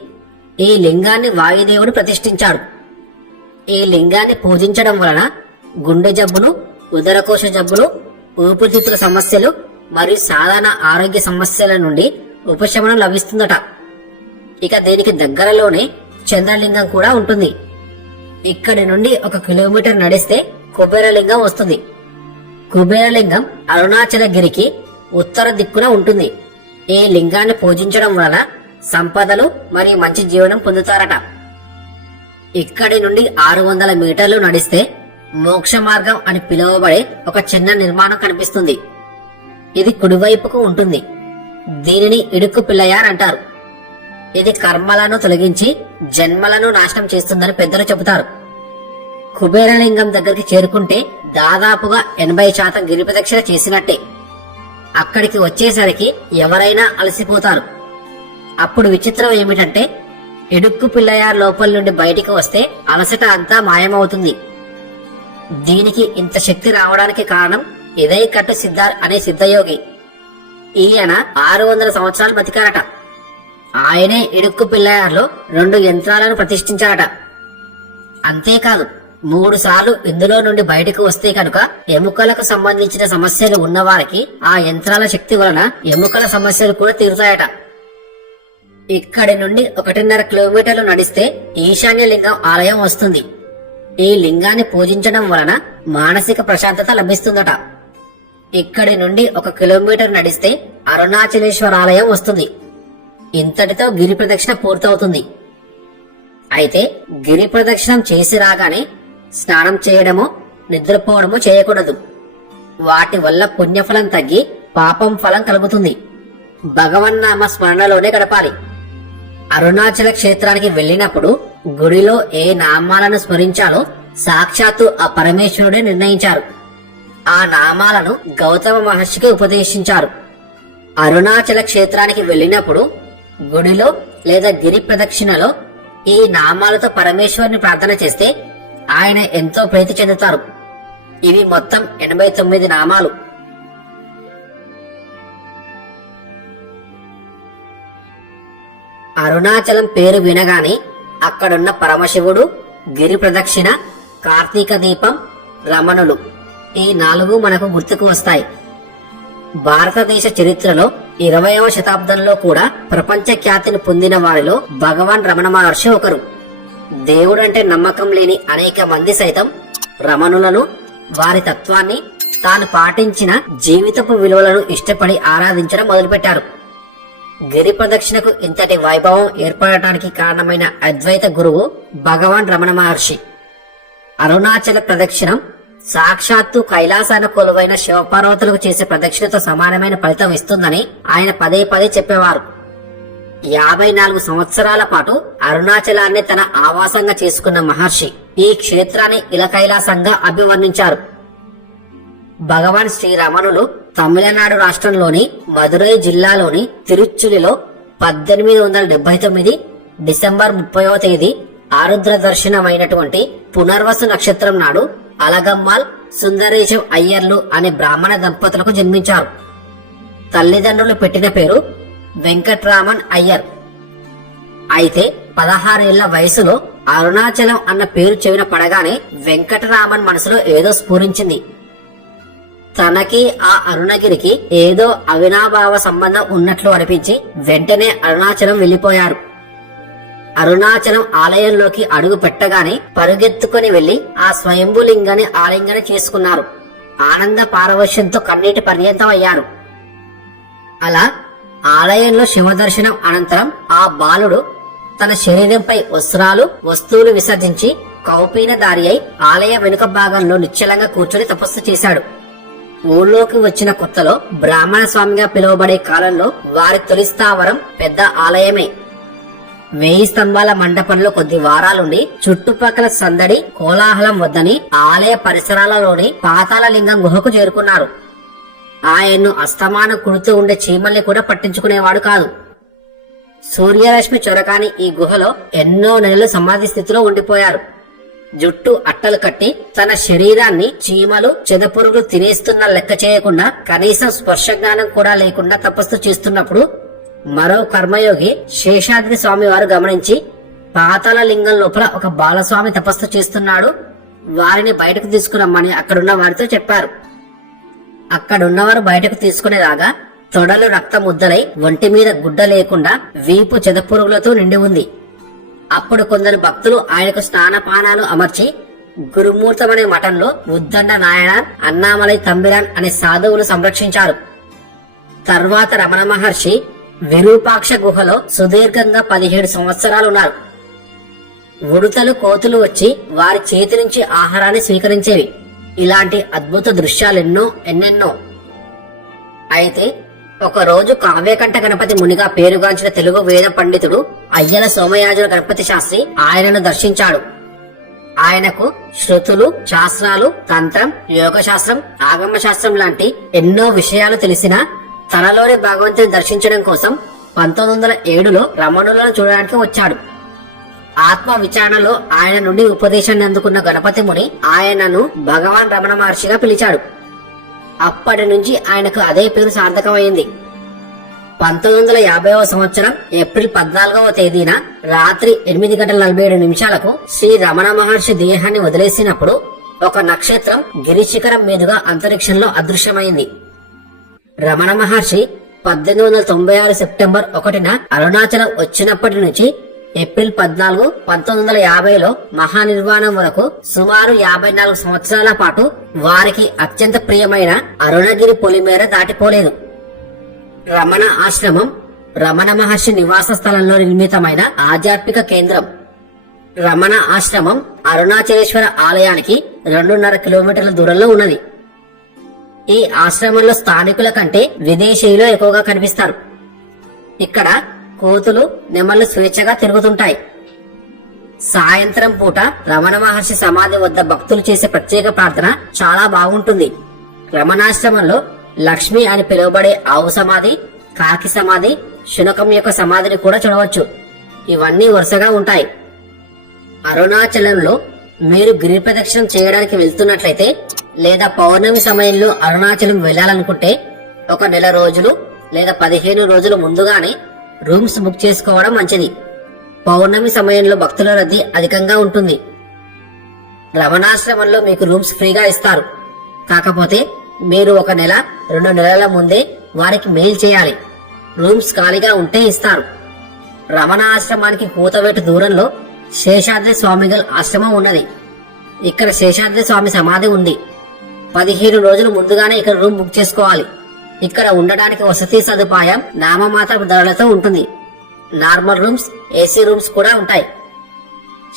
ఈ లింగాన్ని వాయుదేవుడు ప్రతిష్ఠించాడు. ఈ లింగాన్ని పూజించడం వలన గుండె జబ్బులు, ఉదరకోశ జబ్బులు, ఊపిరితిత్తుల సమస్యలు మరియు సాధారణ ఆరోగ్య సమస్యల నుండి ఉపశమనం లభిస్తుందట. ఇక దీనికి దగ్గరలోనే చంద్రలింగం కూడా ఉంటుంది. ఇక్కడి నుండి 1 కిలోమీటర్ నడిస్తే కుబేరలింగం వస్తుంది. కుబేరలింగం అరుణాచలగిరికి ఉత్తర దిక్కున ఉంటుంది. ఈ లింగాన్ని పూజించడం వలన సంపదలు మరియు మంచి జీవనం పొందుతారట. ఇక్కడి నుండి 600 మీటర్లు నడిస్తే మోక్ష మార్గం అని పిలువబడే ఒక చిన్న నిర్మాణం కనిపిస్తుంది. ఇది కుడివైపుకు ఉంటుంది. దీనిని ఇడుక్కు పిల్లయార్ అంటారు. ఇది కర్మలను తొలగించి జన్మలను నాశనం చేస్తుందని పెద్దలు చెబుతారు. కుబేరలింగం దగ్గరికి చేరుకుంటే దాదాపుగా 80% గిరి ప్రదక్షిణ చేసినట్టే. అక్కడికి వచ్చేసరికి ఎవరైనా అలసిపోతారు. అప్పుడు విచిత్రం ఏమిటంటే ఇడుక్కు పిల్లయార్ లోపల నుండి బయటికి వస్తే అలసట అంతా మాయమవుతుంది. దీనికి ఇంత శక్తి రావడానికి కారణం ఇదైకట్టు సిద్ధార్ అనే సిద్ధయోగి. ఈయన 600 సంవత్సరాలు బతికారట. ఆయనే ఇడుక్కు పిల్లయార్లో 2 యంత్రాలను ప్రతిష్ఠించారట. అంతేకాదు 3 సార్లు ఇందులో నుండి బయటకు వస్తే కనుక ఎముకలకు సంబంధించిన సమస్యలు ఉన్నవారికి ఆ యంత్రాల శక్తి వలన ఎముకల సమస్యలు కూడా తీరుతాయట. ఇక్కడి నుండి 1.5 కిలోమీటర్లు నడిస్తే ఈశాన్య లింగం ఆలయం వస్తుంది. ఈ లింగాన్ని పూజించడం వలన మానసిక ప్రశాంతత లభిస్తుందట. ఇక్కడి నుండి 1 కిలోమీటర్ నడిస్తే అరుణాచలేశ్వర ఆలయం వస్తుంది. ఇంతటితో గిరి ప్రదక్షిణ పూర్తవుతుంది. అయితే గిరి ప్రదక్షిణం చేసి రాగానే స్నానం చేయడమో నిద్రపోవడమో చేయకూడదు. వాటి వల్ల పుణ్యఫలం తగ్గి పాపం ఫలం కలుగుతుంది. భగవన్నామ స్మరణలోనే గడపాలి. అరుణాచల క్షేత్రానికి వెళ్ళినప్పుడు గుడిలో ఏ నామాలను స్మరించాలో సాక్షాత్తు ఆ పరమేశ్వరుడే నిర్ణయించారు. ఆ నామాలను గౌతమ మహర్షికి ఉపదేశించారు. అరుణాచల క్షేత్రానికి వెళ్ళినప్పుడు గుడిలో లేదా గిరి ప్రదక్షిణలో ఈ నామాలతో పరమేశ్వరుని ప్రార్థన చేస్తే ఆయన ఎంతో ప్రీతి చెందుతారు. ఇవి మొత్తం 89 నామాలు. అరుణాచలం పేరు వినగానే అక్కడున్న పరమశివుడు, గిరి ప్రదక్షిణ, కార్తీక దీపం, రమణులు ఈ 4 మనకు గుర్తుకు వస్తాయి. భారతదేశ చరిత్రలో 20వ శతాబ్దంలో కూడా ప్రపంచ ఖ్యాతిని పొందిన వారిలో భగవాన్ రమణ మహర్షి ఒకరు. దేవుడంటే నమ్మకం లేని అనేక మంది సైతం రమణులను, వారి తత్వాన్ని, తాను పాటించిన జీవితపు విలువలను ఇష్టపడి ఆరాధించడం మొదలుపెట్టారు. గిరి ప్రదక్షిణకు ఇంతటి వైభవం ఏర్పడటానికి కారణమైన అద్వైత గురువు భగవాన్ రమణ మహర్షి. అరుణాచల ప్రదక్షిణం సాక్షాత్తు కైలాసాన కొలువైన శివపార్వతులకు చేసే ప్రదక్షిణతో సమానమైన ఫలితం ఇస్తుందని ఆయన పదే పదే చెప్పేవారు. 54 సంవత్సరాల పాటు అరుణాచలాన్ని తన ఆవాసంగా చేసుకున్న మహర్షి ఈ క్షేత్రాన్ని ఇల కైలాసంగా అభివర్ణించారు. భగవాన్ శ్రీరమణులు తమిళనాడు రాష్ట్రంలోని మదురై జిల్లాలోని తిరుచులిలో 1879 డిసెంబర్ 30వ తేదీ ఆరుద్ర దర్శనమైనటువంటి పునర్వసు నక్షత్రం నాడు అలగమ్మాల్ సుందరేశం అయ్యర్లు అనే బ్రాహ్మణ దంపతులకు జన్మించారు. తల్లిదండ్రులు పెట్టిన పేరు వెంకట్రామన్ అయ్యర్. అయితే 16 ఏళ్ల వయసులో అరుణాచలం అన్న పేరు చెవిన పడగానే వెంకటరామన్ మనసులో ఏదో స్ఫురించింది. తనకి ఆ అరుణగిరికి ఏదో అవినాభావ సంబంధం ఉన్నట్లు అనిపించి వెంటనే అరుణాచలం వెళ్లిపోయారు. అరుణాచలం ఆలయంలోకి అడుగు పెట్టగానే పరుగెత్తుకుని వెళ్లి ఆ స్వయంభులింగాన్ని ఆలింగన చేసుకున్నారు. ఆనంద పారవశ్యంతో కన్నీటి పర్యంతం అయ్యారు. అలా ఆలయంలో శివదర్శనం అనంతరం ఆ బాలుడు తన శరీరంపై వస్తువులు విసర్జించి కౌపీనదారి అయి ఆలయ వెనుక భాగంలో నిశ్చలంగా కూర్చొని తపస్సు చేశాడు. ఊళ్ళోకి వచ్చిన కొత్తలో బ్రాహ్మణ స్వామిగా పిలువబడే కాలంలో వారి తొలి స్థావరం పెద్ద ఆలయమే. 1000 స్తంభాల మండపంలో కొద్ది వారాలుండి చుట్టుపక్కల సందడి కోలాహలం వద్దని ఆలయ పరిసరాలలోని పాతాళ లింగం గుహకు చేరుకున్నారు. ఆయన్ను అస్తమానం కుడుతూ ఉండే చీమల్ని కూడా పట్టించుకునేవాడు కాదు. సూర్యరశ్మి చొరకాని ఈ గుహలో ఎన్నో నెలలు సమాధి స్థితిలో ఉండిపోయారు. జుట్టు అట్టలు కట్టి తన శరీరాన్ని చీమలు, చెదపురుగులు తినేస్తున్న లెక్క చేయకుండా కనీసం స్పర్శ జ్ఞానం కూడా లేకుండా తపస్సు చేస్తున్నప్పుడు మరో కర్మయోగి శేషాద్రి స్వామి వారు గమనించి పాతాళ లింగం లోపల ఒక బాలస్వామి తపస్సు చేస్తున్నాడు, వారిని బయటకు తీసుకురమ్మని అక్కడున్న వారితో చెప్పారు. అక్కడున్నవారు బయటకు తీసుకునేలాగా తొడలు రక్త ముద్దలై ఒంటి మీద గుడ్డ లేకుండా వీపు చెదపురుగులతో నిండి ఉంది. అప్పుడు కొందరు భక్తులు ఆయనకు స్నానపానాలు అమర్చి గురుమూర్తమనే మఠంలో ఉద్దండ నాయనార్, అన్నామలై తంబిరాన్ అనే సాధువులు సంరక్షించారు. తర్వాత రమణ మహర్షి విరూపాక్ష గుహలో సుదీర్ఘంగా 17 సంవత్సరాలున్నారు. ఉడుతలు, కోతులు వచ్చి వారి చేతి నుంచి ఆహారాన్ని స్వీకరించేవి. ఇలాంటి అద్భుత దృశ్యాలెన్నో ఎన్నెన్నో. అయితే ఒకరోజు కావ్యకంఠ గణపతి మునిగా పేరుగాంచిన తెలుగు వేద పండితుడు అయ్యల సోమయాజుల గణపతి శాస్త్రి ఆయనను దర్శించాడు. ఆయనకు శృతులు, శాస్త్రాలు, తంత్రం, యోగ శాస్త్రం, ఆగమ శాస్త్రం లాంటి ఎన్నో విషయాలు తెలిసినా తనలోని భగవంతుని దర్శించడం కోసం 1907లో రమణులను చూడడానికి వచ్చాడు. ఆత్మ విచారణలో ఆయన నుండి ఉపదేశాన్ని అందుకున్న గణపతి ముని ఆయనను భగవాన్ రమణ మహర్షిగా పిలిచాడు. అప్పటి నుంచి ఆయనకు అదే పేరు సార్థకమైంది. 1950వ సంవత్సరం ఏప్రిల్ 14వ తేదీన రాత్రి 8:47 శ్రీ రమణ మహర్షి దేహాన్ని వదిలేసినప్పుడు ఒక నక్షత్రం గిరిశిఖరం మీదుగా అంతరిక్షంలో అదృశ్యమైంది. రమణ మహర్షి 1896 సెప్టెంబర్ 1న అరుణాచలం వచ్చినప్పటి నుంచి ఏప్రిల్ 14, 1950లో మహానిర్వాణం వరకు సుమారు 54 సంవత్సరాల పాటు వారికి అత్యంత ప్రియమైన అరుణగిరి పొలిమేర దాటిపోలేదు. రమణ ఆశ్రమం రమణ మహర్షి నివాస స్థలంలో నిర్మితమైన ఆధ్యాత్మిక కేంద్రం. రమణ ఆశ్రమం అరుణాచలేశ్వర ఆలయానికి 2.5 కిలోమీటర్ల దూరంలో ఉన్నది. ఈ ఆశ్రమంలో స్థానికుల కంటే విదేశీయులు ఎక్కువగా కనిపిస్తారు. ఇక్కడ కోతులు, నెమళ్లు స్వేచ్ఛగా తిరుగుతుంటాయి. సాయంత్రం పూట రమణ మహర్షి సమాధి వద్ద భక్తులు చేసే ప్రత్యేక ప్రార్థన చాలా బాగుంటుంది. రమణాశ్రమంలో లక్ష్మి అని పిలువబడే ఆవు సమాధి, కాకి సమాధి, శునకం యొక్క సమాధిని కూడా చూడవచ్చు. ఇవన్నీ వరుసగా ఉంటాయి. అరుణాచలంలో మీరు గిరి ప్రదక్షిణం చేయడానికి వెళ్తున్నట్లయితే లేదా పౌర్ణమి సమయంలో అరుణాచలం వెళ్లాలనుకుంటే ఒక నెల రోజులు లేదా 15 రోజులు ముందుగానే రూమ్స్ బుక్ చేసుకోవడం మంచిది. పౌర్ణమి సమయంలో భక్తుల రద్దీ అధికంగా ఉంటుంది. రమణాశ్రమంలో మీకు రూమ్స్ ఫ్రీగా ఇస్తారు. కాకపోతే మీరు 1 నెల 2 నెలల ముందే వారికి మెయిల్ చేయాలి. రూమ్స్ ఖాళీగా ఉంటే ఇస్తారు. రమణ ఆశ్రమానికి కూతవేటు దూరంలో శేషాద్రి స్వామిగల్ ఆశ్రమం ఉన్నది. ఇక్కడ శేషాద్రి స్వామి సమాధి ఉంది. 15 రోజులు ముందుగానే ఇక్కడ రూమ్ బుక్ చేసుకోవాలి. ఇక్కడ ఉండడానికి వసతి సదుపాయం నామమాత్ర ధరలతో ఉంటుంది. నార్మల్ రూమ్స్, ఏసీ రూమ్స్ కూడా ఉంటాయి.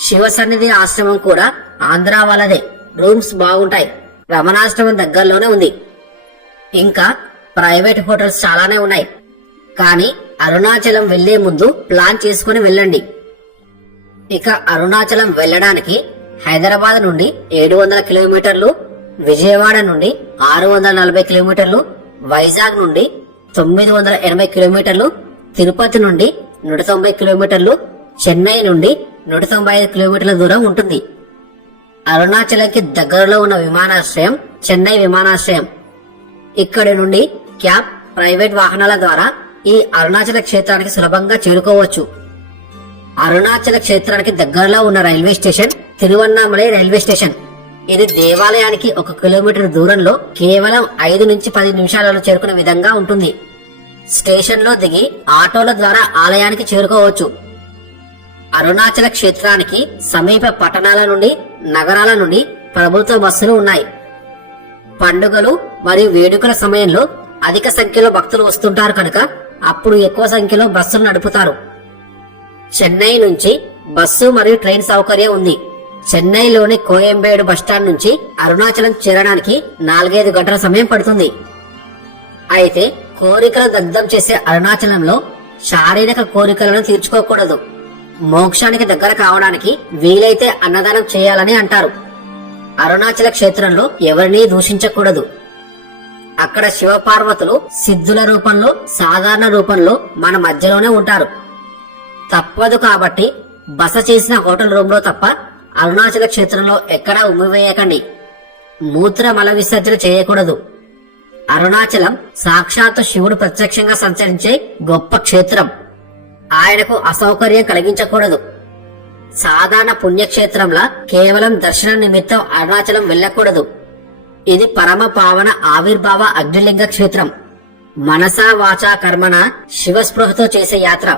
శివ సన్నిధి ఆశ్రమం కూడా ఆంధ్ర వాళ్ళదే. రూమ్స్ బాగుంటాయి. రమణాశ్రమం దగ్గరలోనే ఉంది. ఇంకా ప్రైవేట్ హోటల్స్ చాలానే ఉన్నాయి. కానీ అరుణాచలం వెళ్లే ముందు ప్లాన్ చేసుకుని వెళ్ళండి. ఇక అరుణాచలం వెళ్లడానికి హైదరాబాద్ నుండి 700 కిలోమీటర్లు, విజయవాడ నుండి 640 కిలోమీటర్లు, వైజాగ్ నుండి 980 కిలోమీటర్లు, తిరుపతి నుండి 190 కిలోమీటర్లు, చెన్నై నుండి 195 కిలోమీటర్ల దూరం ఉంటుంది. అరుణాచలంకి దగ్గరలో ఉన్న విమానాశ్రయం చెన్నై విమానాశ్రయం. ఇక్కడి నుండి క్యాబ్, ప్రైవేట్ వాహనాల ద్వారా ఈ అరుణాచల క్షేత్రానికి సులభంగా చేరుకోవచ్చు. అరుణాచల క్షేత్రానికి దగ్గరలో ఉన్న railway station Tiruvannamalai railway station. ఇది దేవాలయానికి 1 కిలోమీటర్ దూరంలో కేవలం 5 నుంచి 10 నిమిషాలలో చేరుకునే విధంగా ఉంటుంది. స్టేషన్ లో దిగి ఆటోల ద్వారా ఆలయానికి చేరుకోవచ్చు. అరుణాచల క్షేత్రానికి సమీప పట్టణాల నుండి, నగరాల నుండి ప్రభుత్వ బస్సులు ఉన్నాయి. పండుగలు మరియు వేడుకల సమయంలో అధిక సంఖ్యలో భక్తులు వస్తుంటారు కనుక అప్పుడు ఎక్కువ సంఖ్యలో బస్సులు నడుపుతారు. చెన్నై నుంచి బస్సు మరియు ట్రైన్ సౌకర్యం ఉంది. చెన్నైలోని కోయంబేడు బస్టాండ్ నుంచి అరుణాచలం చేరడానికి 4-5 గంటల సమయం పడుతుంది. అయితే కోరికలు దగ్ధం చేసే అరుణాచలంలో శారీరక కోరికలను తీర్చుకోకూడదు. మోక్షానికి దగ్గర కావడానికి వీలైతే అన్నదానం చేయాలని అంటారు. అరుణాచల క్షేత్రంలో ఎవరినీ దూషించకూడదు. అక్కడ శివపార్వతులు సిద్ధుల రూపంలో, సాధారణ రూపంలో మన మధ్యలోనే ఉంటారు. తప్పదు కాబట్టి బస చేసిన హోటల్ రూమ్ లో తప్ప అరుణాచల క్షేత్రంలో ఎక్కడా ఉమ్మివేయకండి. మూత్ర మల విసర్జన చేయకూడదు. అరుణాచలం సాక్షాత్తు శివుడు ప్రత్యక్షంగా సంచరించే గొప్ప క్షేత్రం. ఆయనకు అసౌకర్యం కలిగించకూడదు. సాధారణ పుణ్యక్షేత్రంలా కేవలం దర్శనం నిమిత్తం అరుణాచలం వెళ్లకూడదు. ఇది పరమ పావన ఆవిర్భావ అగ్నిలింగ క్షేత్రం. మనసా వాచా కర్మణ శివస్పృహతో చేసే యాత్ర.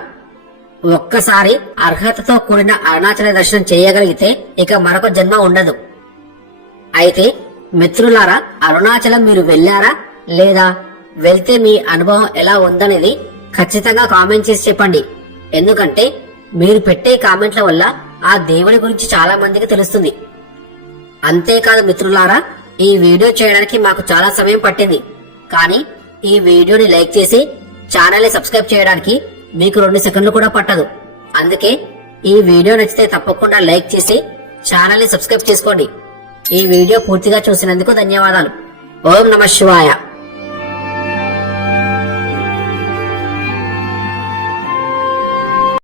ఒక్కసారి అర్హతతో కూడిన అరుణాచల దర్శనం చేయగలిగితే ఇక మరొక జన్మ ఉండదు. అయితే మిత్రులారా, అరుణాచలం మీరు వెళ్లారా లేదా, వెళ్తే మీ అనుభవం ఎలా ఉందనేది ఖచ్చితంగా కామెంట్ చేసి చెప్పండి. ఎందుకంటే మీరు పెట్టే కామెంట్ల వల్ల ఆ దేవుడి గురించి చాలా మందికి తెలుస్తుంది. అంతేకాదు మిత్రులారా, ఈ వీడియో చేయడానికి మాకు చాలా సమయం పట్టింది. కానీ ఈ వీడియోని లైక్ చేసి ఛానల్ ని సబ్స్క్రైబ్ చేయడానికి మీకు 2 సెకండ్లు కూడా పట్టదు. అందుకే ఈ వీడియో నచ్చితే తప్పకుండా లైక్ చేసి ఛానల్ ని సబ్స్క్రైబ్ చేసుకోండి. ఈ వీడియో పూర్తిగా చూసినందుకు ధన్యవాదాలు. ఓం నమః శివాయ.